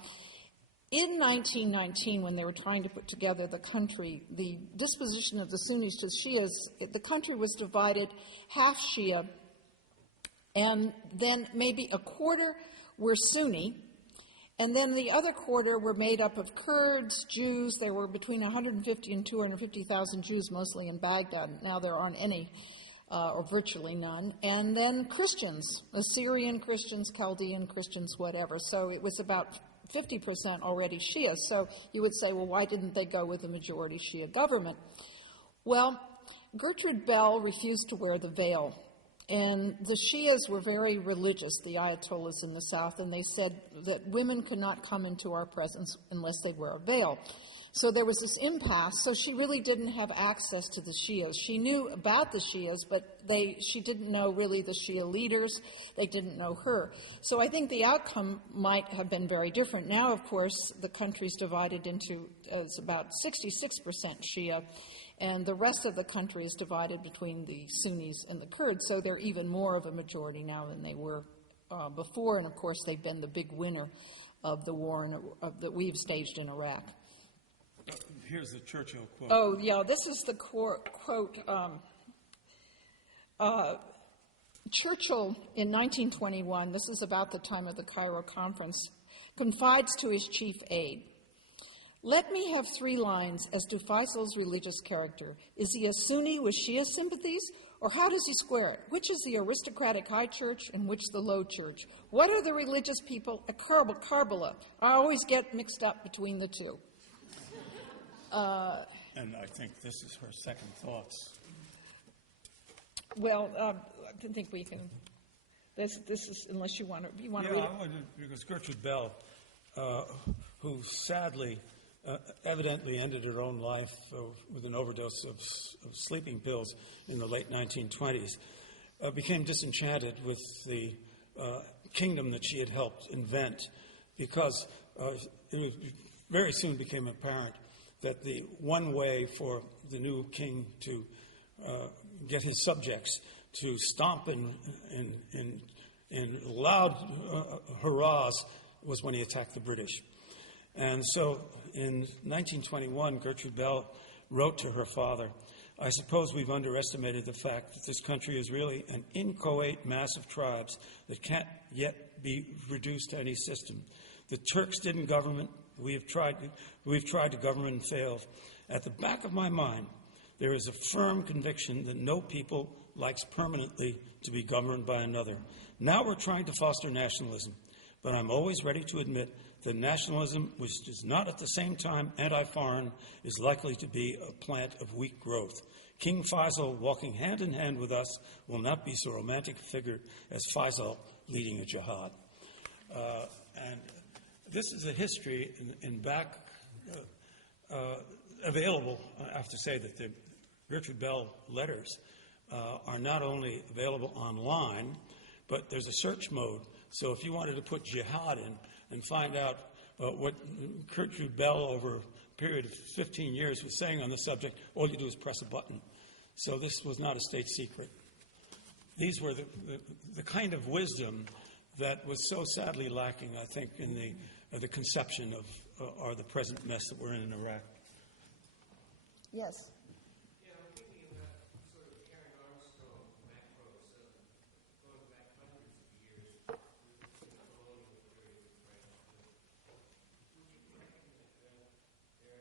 in 1919, when they were trying to put together the country, the disposition of the Sunnis to Shias, the country was divided half Shia, and then maybe a quarter were Sunni, and then the other quarter were made up of Kurds, Jews. There were between 150 and 250,000 Jews, mostly in Baghdad. Now there aren't any, or virtually none. And then Christians, Assyrian Christians, Chaldean Christians, whatever. So it was about 50% already Shia. So you would say, well, why didn't they go with the majority Shia government? Well, Gertrude Bell refused to wear the veil. And the Shias were very religious, the Ayatollahs in the South, and they said that women could not come into our presence unless they wear a veil. So there was this impasse, so she really didn't have access to the Shias. She knew about the Shias, but she didn't know really the Shia leaders. They didn't know her. So I think the outcome might have been very different. Now, of course, the country's divided into it's about 66% Shia, and the rest of the country is divided between the Sunnis and the Kurds, so they're even more of a majority now than they were before, and of course they've been the big winner of the war that we've staged in Iraq. Here's the Churchill quote. Oh, yeah, this is the quote. Churchill, in 1921, this is about the time of the Cairo conference, confides to his chief aide, Let me have 3 lines as to Faisal's religious character. Is he a Sunni with Shia sympathies, or how does he square it? Which is the aristocratic high church and which the low church? What are the religious people at Karbala? I always get mixed up between the two. And I think this is her second thoughts. Well, I think we can. This is, unless you want to read it. I wanted, because Gertrude Bell, who sadly evidently ended her own life with an overdose of sleeping pills in the late 1920s, became disenchanted with the kingdom that she had helped invent, because it very soon became apparent that the one way for the new king to get his subjects to stomp in loud hurrahs was when he attacked the British. And so in 1921, Gertrude Bell wrote to her father, I suppose we've underestimated the fact that this country is really an inchoate mass of tribes that can't yet be reduced to any system. The Turks didn't govern. We've tried to govern and failed. At the back of my mind, there is a firm conviction that no people likes permanently to be governed by another. Now we're trying to foster nationalism, but I'm always ready to admit that nationalism, which is not at the same time anti-foreign, is likely to be a plant of weak growth. King Faisal walking hand in hand with us will not be so romantic a figure as Faisal leading a jihad. And this is a history in back available. I have to say that the Gertrude Bell letters are not only available online, but there's a search mode. So if you wanted to put jihad in and find out what Gertrude Bell over a period of 15 years was saying on the subject, all you do is press a button. So this was not a state secret. These were the kind of wisdom that was so sadly lacking, I think, in the conception of or the present mess that we're in Iraq. Yes. Yeah, I'm thinking about sort of Karen Armstrong macros going back hundreds of years in the colonial period of France. Would you reckon that there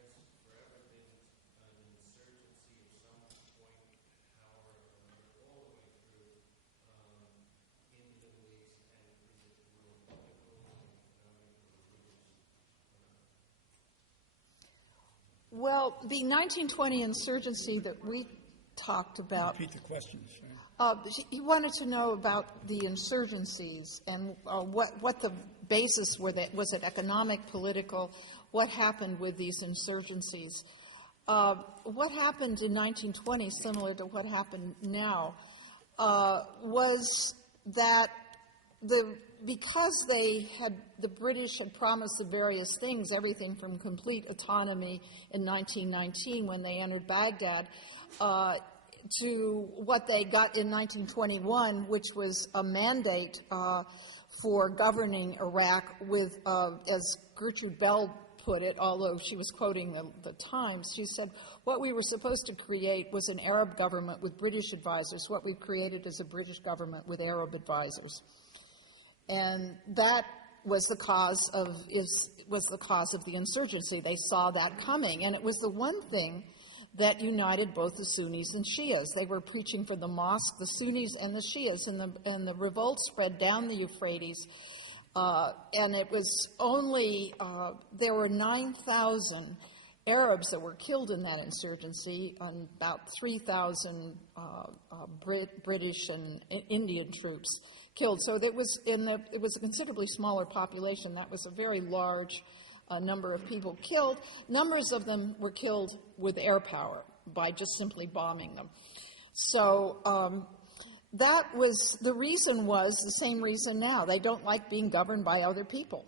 has forever been an insurgency of some point, power or another, all the way through in the Middle East, and is it more political and economic or religious? Well, the 1920 insurgency that we talked about, Repeat the question, Shareen. he wanted to know about the insurgencies and what the basis were. That was it economic, political? What happened with these insurgencies? What happened in 1920, similar to what happened now, was that because the British had promised the various things, everything from complete autonomy in 1919 when they entered Baghdad, to what they got in 1921, which was a mandate for governing Iraq with, as Gertrude Bell put it, although she was quoting the Times, she said, what we were supposed to create was an Arab government with British advisors. What we've created is a British government with Arab advisors. And that was the cause of the insurgency. They saw that coming, and it was the one thing that united both the Sunnis and Shias. They were preaching for the mosque, the Sunnis and the Shias, and the revolt spread down the Euphrates. And it was only there were 9,000 Arabs that were killed in that insurgency, and about 3,000 British and Indian troops killed. So it was a considerably smaller population. That was a very large number of people killed. Numbers of them were killed with air power by just simply bombing them. So that was the reason. Was the same reason now. They don't like being governed by other people.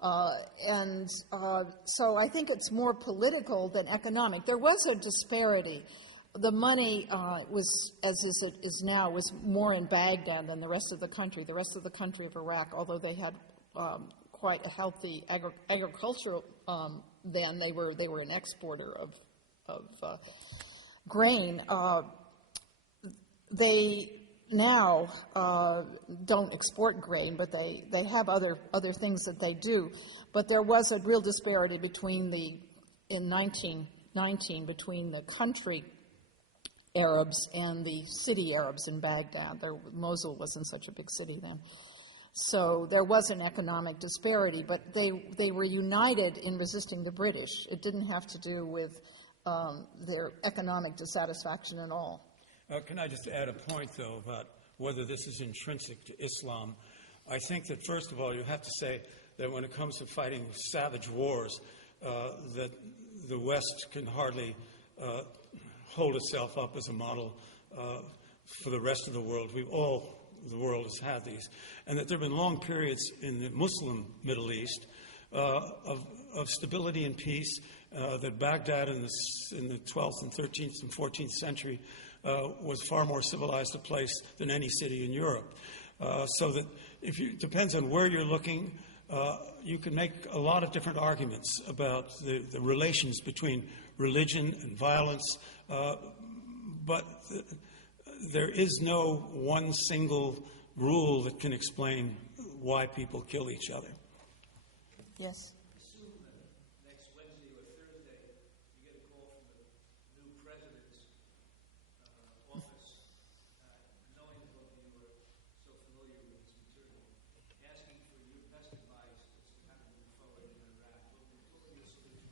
So I think it's more political than economic. There was a disparity. The money was, as it is now, was more in Baghdad than the rest of the country. The rest of the country of Iraq, although they had quite a healthy agricultural, then they were an exporter of grain. They now don't export grain, but they have other things that they do. But there was a real disparity between the in 1919 between the country Arabs and the city Arabs in Baghdad. Mosul wasn't such a big city then. So there was an economic disparity, but they were united in resisting the British. It didn't have to do with their economic dissatisfaction at all. Can I just add a point, though, about whether this is intrinsic to Islam? I think that, first of all, you have to say that when it comes to fighting savage wars, that the West can hardly hold itself up as a model for the rest of the world. The world has had these. And that there have been long periods in the Muslim Middle East of stability and peace, that Baghdad in the 12th and 13th and 14th century was far more civilized a place than any city in Europe. So that depends on where you're looking, you can make a lot of different arguments about the relations between religion and violence, but there is no one single rule that can explain why people kill each other. Yes. Assume that next Wednesday or Thursday you get a call from the new president's office, knowing that you were so familiar with this material, asking for your best advice as to how to move forward in Iraq. What would your solution be?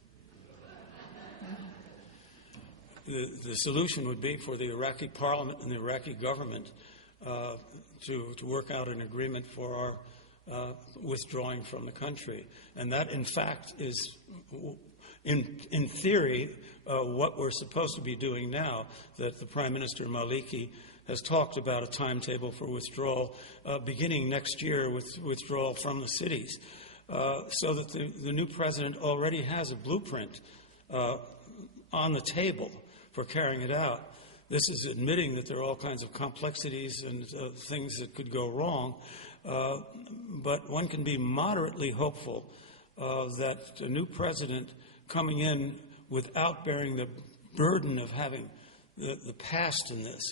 The solution would be for the Iraqi parliament and the Iraqi government to work out an agreement for our withdrawing from the country. And that, in fact, is, in theory, what we're supposed to be doing now, that the Prime Minister Maliki has talked about a timetable for withdrawal beginning next year with withdrawal from the cities, so that the new president already has a blueprint on the table for carrying it out. This is admitting that there are all kinds of complexities and things that could go wrong, but one can be moderately hopeful that a new president coming in without bearing the burden of having the past in this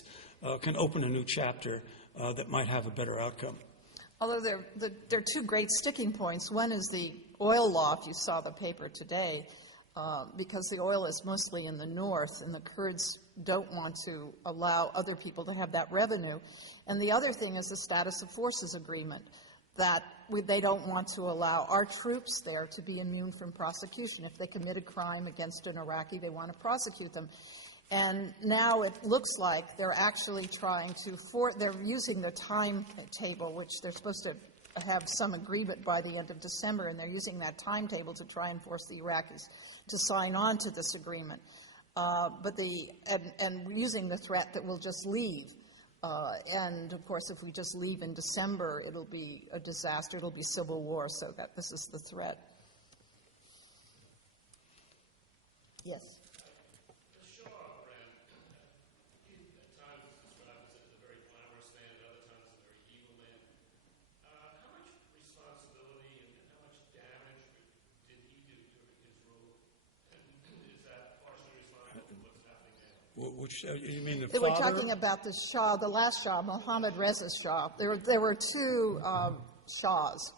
can open a new chapter that might have a better outcome. Although there are two great sticking points. One is the oil law, if you saw the paper today, because the oil is mostly in the north, and the Kurds don't want to allow other people to have that revenue. And the other thing is the status of forces agreement, that they don't want to allow our troops there to be immune from prosecution. If they commit a crime against an Iraqi, they want to prosecute them. And now it looks like they're actually trying to they're using the timetable, which they're supposed to have some agreement by the end of December, and they're using that timetable to try and force the Iraqis to sign on to this agreement. And using the threat that we'll just leave. And of course, if we just leave in December, it'll be a disaster. It'll be civil war. So that this is the threat. Yes. The Shah ran, at times it's described as a very glamorous man, at other times a very evil man. How much responsibility and how much damage did he do during his rule? And is that partially responsible for what's happening now? Which, you mean the We're father? talking about the Shah, the last Shah, Mohammad Reza's Shah. There were two Shahs.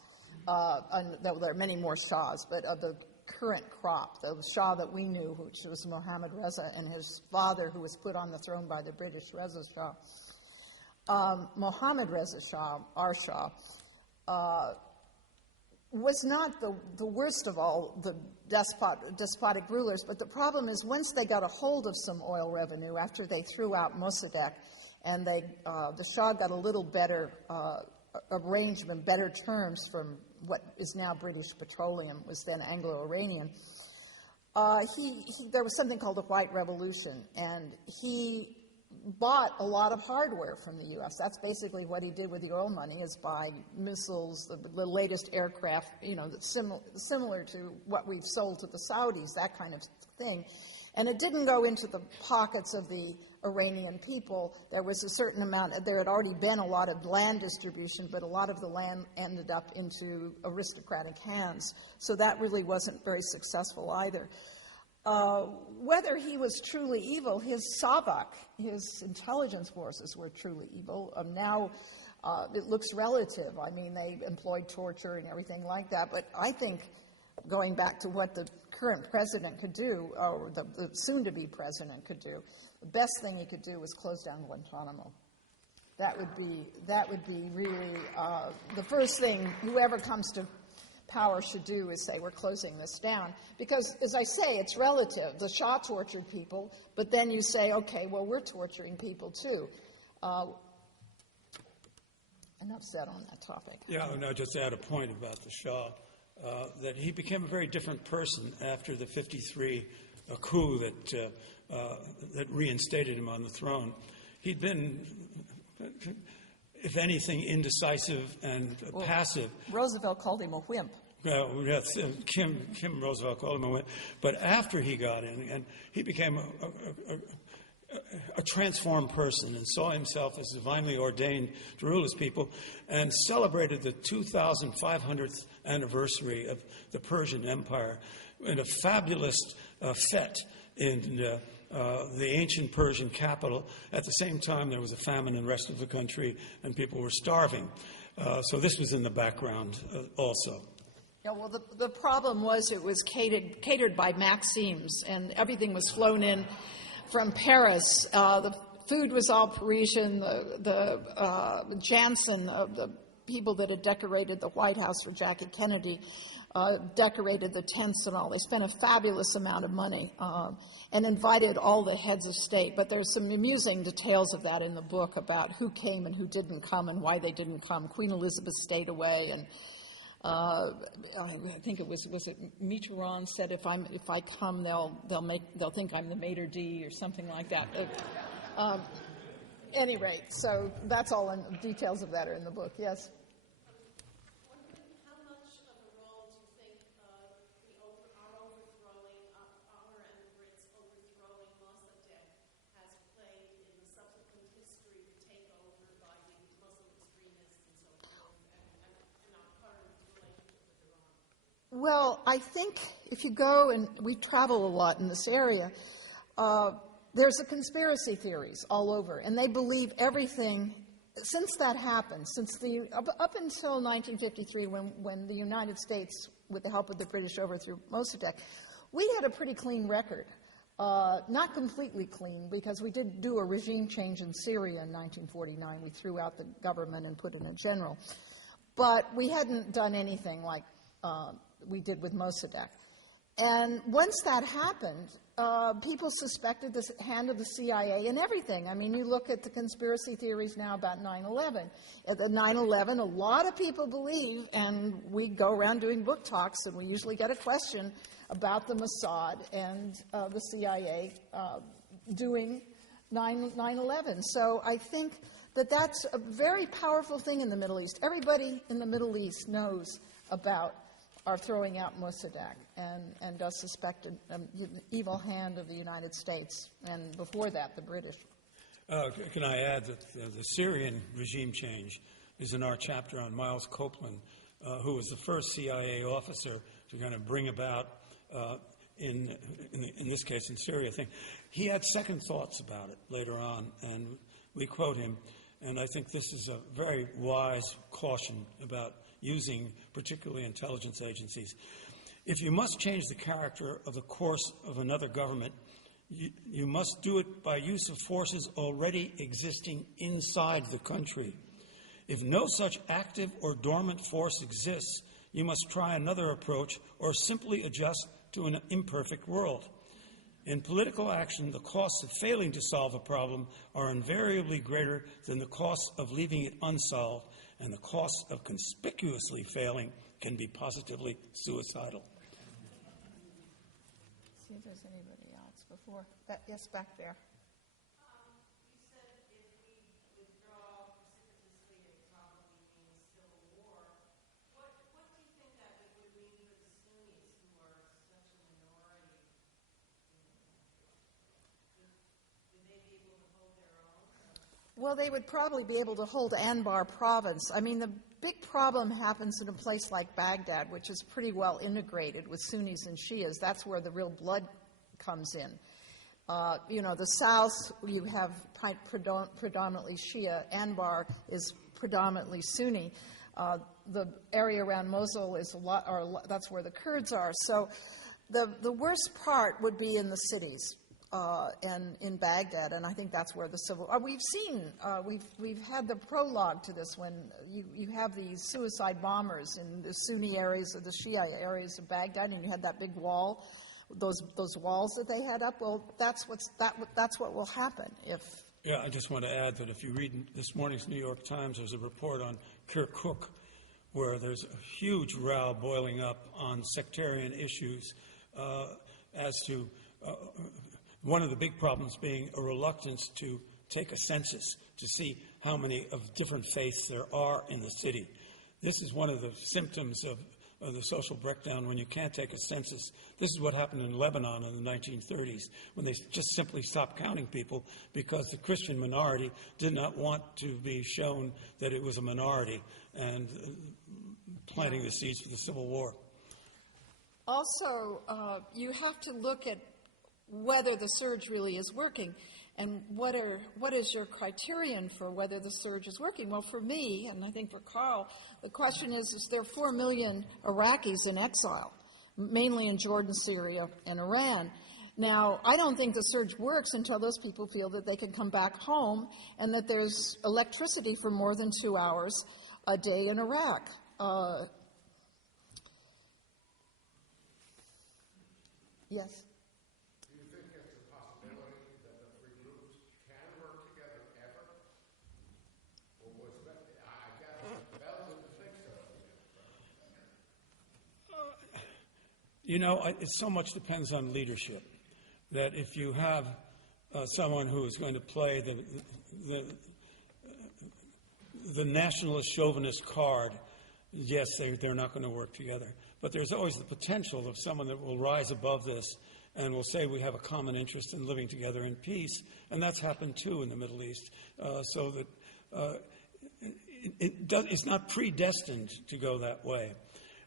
And there are many more Shahs, but of the current crop, the Shah that we knew, which was Mohammad Reza, and his father, who was put on the throne by the British, Reza Shah. Mohammad Reza Shah, our Shah, was not the worst of all the despotic rulers, but the problem is once they got a hold of some oil revenue after they threw out Mossadegh, and the Shah got a little better arrangement, better terms from what is now British Petroleum, was then Anglo-Iranian. There was something called the White Revolution, and he bought a lot of hardware from the U.S. That's basically what he did with the oil money, is buy missiles, the latest aircraft, similar to what we've sold to the Saudis, that kind of thing. And it didn't go into the pockets of the Iranian people. There was a certain amount, there had already been a lot of land distribution, but a lot of the land ended up into aristocratic hands. So that really wasn't very successful either. Whether he was truly evil, his Sabak, his intelligence forces were truly evil. Now it looks relative. I mean, they employed torture and everything like that. But I think, going back to what the current president could do, or the soon-to-be president could do, the best thing he could do was close down Guantanamo. That would be really the first thing whoever comes to power should do, is say, we're closing this down. Because, as I say, it's relative. The Shah tortured people, but then you say, okay, well, we're torturing people too. Enough said on that topic. Yeah, and I'll just add a point about the Shah, that he became a very different person after the 53 coup that reinstated him on the throne. He'd been, if anything, indecisive and passive. Roosevelt called him a wimp. Yes, Kim Roosevelt called him a wimp. But after he got in, and he became a transformed person and saw himself as divinely ordained to rule his people, and celebrated the 2,500th anniversary of the Persian Empire in a fabulous fete in the ancient Persian capital. At the same time, there was a famine in the rest of the country, and people were starving. So this was in the background also. Yeah, well, the problem was it was catered by Maxims, and everything was flown in from Paris. The food was all Parisian. The Jansen, the people that had decorated the White House for Jackie Kennedy, decorated the tents and all. They spent a fabulous amount of money and invited all the heads of state. But there's some amusing details of that in the book about who came and who didn't come and why they didn't come. Queen Elizabeth stayed away, and I think it was it Mitterrand said, if I come, they'll think I'm the maitre d' or something like that. Any rate, so that's all in details of that are in the book. Yes. How much of a role do you think our overthrowing, our and the Brits overthrowing Mossadegh has played in the subsequent history of takeover by the Muslim extremists and so forth, and in our current relationship with Iran? Well, I think if you go, and we travel a lot in this area, there's a conspiracy theories all over, and they believe everything. Since that happened, up until 1953, when the United States, with the help of the British, overthrew Mossadegh, we had a pretty clean record. Not completely clean, because we did do a regime change in Syria in 1949. We threw out the government and put in a general. But we hadn't done anything like we did with Mossadegh. And once that happened, people suspected the hand of the CIA in everything. I mean, you look at the conspiracy theories now about 9/11. At the 9/11, a lot of people believe, and we go around doing book talks, and we usually get a question about the Mossad and the CIA doing 9/11. So I think that's a very powerful thing in the Middle East. Everybody in the Middle East knows about our throwing out Mossadegh and does suspect an evil hand of the United States, and before that, the British. Can I add that the Syrian regime change is in our chapter on Miles Copeland, who was the first CIA officer to kind of bring about, in this case in Syria, I think. He had second thoughts about it later on, and we quote him, and I think this is a very wise caution about using particularly intelligence agencies. If you must change the character of the course of another government, you must do it by use of forces already existing inside the country. If no such active or dormant force exists, you must try another approach or simply adjust to an imperfect world. In political action, the costs of failing to solve a problem are invariably greater than the costs of leaving it unsolved, and the cost of conspicuously failing can be positively suicidal. See if there's anybody else before that. Yes, back there. You said if we withdraw precipitously, it probably means civil war. What do you think that would mean for the Sunnis, who are such a minority? Would they be able to hold their own? Well, they would probably be able to hold Anbar province. I mean, the big problem happens in a place like Baghdad, which is pretty well integrated with Sunnis and Shias. That's where the real blood comes in. The south, you have predominantly Shia. Anbar is predominantly Sunni. The area around Mosul is that's where the Kurds are. So The worst part would be in the cities and in Baghdad, and I think that's where the civil. We've had the prologue to this when you have these suicide bombers in the Sunni areas or the Shia areas of Baghdad, and you had that big wall, those walls that they had up. Well, that's what will happen if. Yeah, I just want to add that if you read this morning's New York Times, there's a report on Kirkuk, where there's a huge row boiling up on sectarian issues as to one of the big problems being a reluctance to take a census to see how many of different faiths there are in the city. This is one of the symptoms of the social breakdown when you can't take a census. This is what happened in Lebanon in the 1930s when they just simply stopped counting people because the Christian minority did not want to be shown that it was a minority and planting the seeds for the Civil War. Also, you have to look at whether the surge really is working, and what is your criterion for whether the surge is working? Well, for me, and I think for Karl, the question is there 4 million Iraqis in exile, mainly in Jordan, Syria, and Iran. Now, I don't think the surge works until those people feel that they can come back home and that there's electricity for more than 2 hours a day in Iraq. Yes? Do you think it's a possibility that the three groups can work together ever? Or was that, I guess Bell didn't think so. You know, it so much depends on leadership, that if you have someone who is going to play the nationalist chauvinist card, yes, they're not going to work together. But there's always the potential of someone that will rise above this and will say we have a common interest in living together in peace. And that's happened, too, in the Middle East. So that it's not predestined to go that way.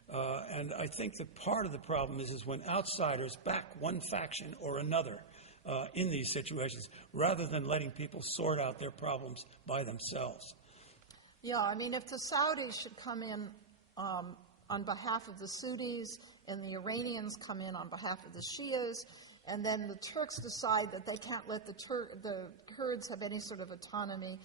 And I think that part of the problem is when outsiders back one faction or another in these situations, rather than letting people sort out their problems by themselves. Yeah, I mean, if the Saudis should come in on behalf of the Sunnis and the Iranians come in on behalf of the Shias, and then the Turks decide that they can't let the Kurds have any sort of autonomy,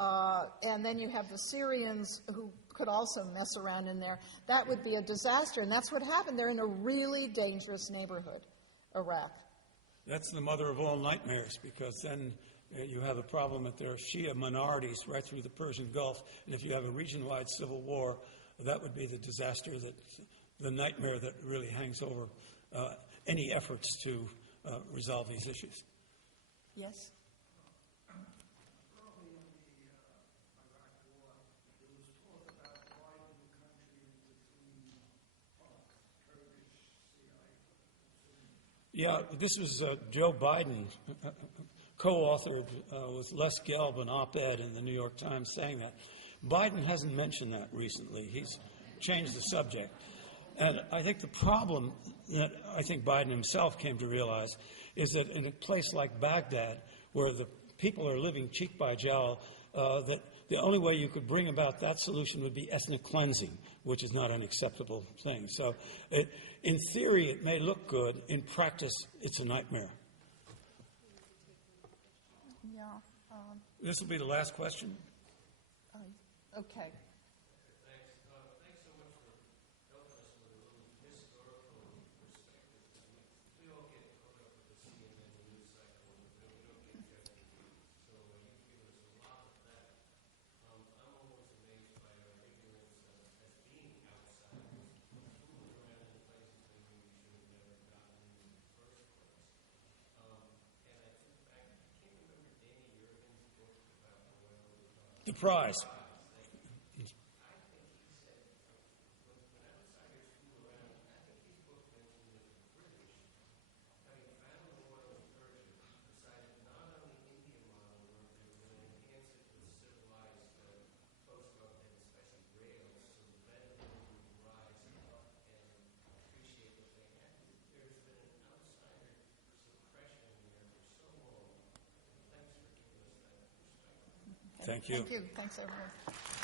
and then you have the Syrians who could also mess around in there, that would be a disaster. And that's what happened. They're in a really dangerous neighborhood, Iraq. That's the mother of all nightmares, because then you have a problem that there are Shia minorities right through the Persian Gulf, and if you have a region-wide civil war, that would be the disaster, the nightmare that really hangs over any efforts to resolve these issues. Yes? Early in the Iraq War, there was talk about dividing the country between Kurdish, Shiite, Yeah, this was Joe Biden co-authored with Les Gelb an op-ed in the New York Times saying that. Biden hasn't mentioned that recently. He's changed the subject. And I think the problem that I think Biden himself came to realize is that in a place like Baghdad, where the people are living cheek by jowl, that the only way you could bring about that solution would be ethnic cleansing, which is not an acceptable thing. So in theory, it may look good. In practice, it's a nightmare. Yeah. This will be the last question. Okay. Thanks so much for helping us with a little historical perspective. We all get caught up with the CNN news cycle, and we don't get Jeopardy. So you've given us a lot of that. I'm always amazed by our ignorance as being outsiders, fooling around in places maybe we should have never gotten in the first place. And I think back, I can't remember Danny Yergin's book about oil. The prize. Thank you. Thank you. Thanks, everyone.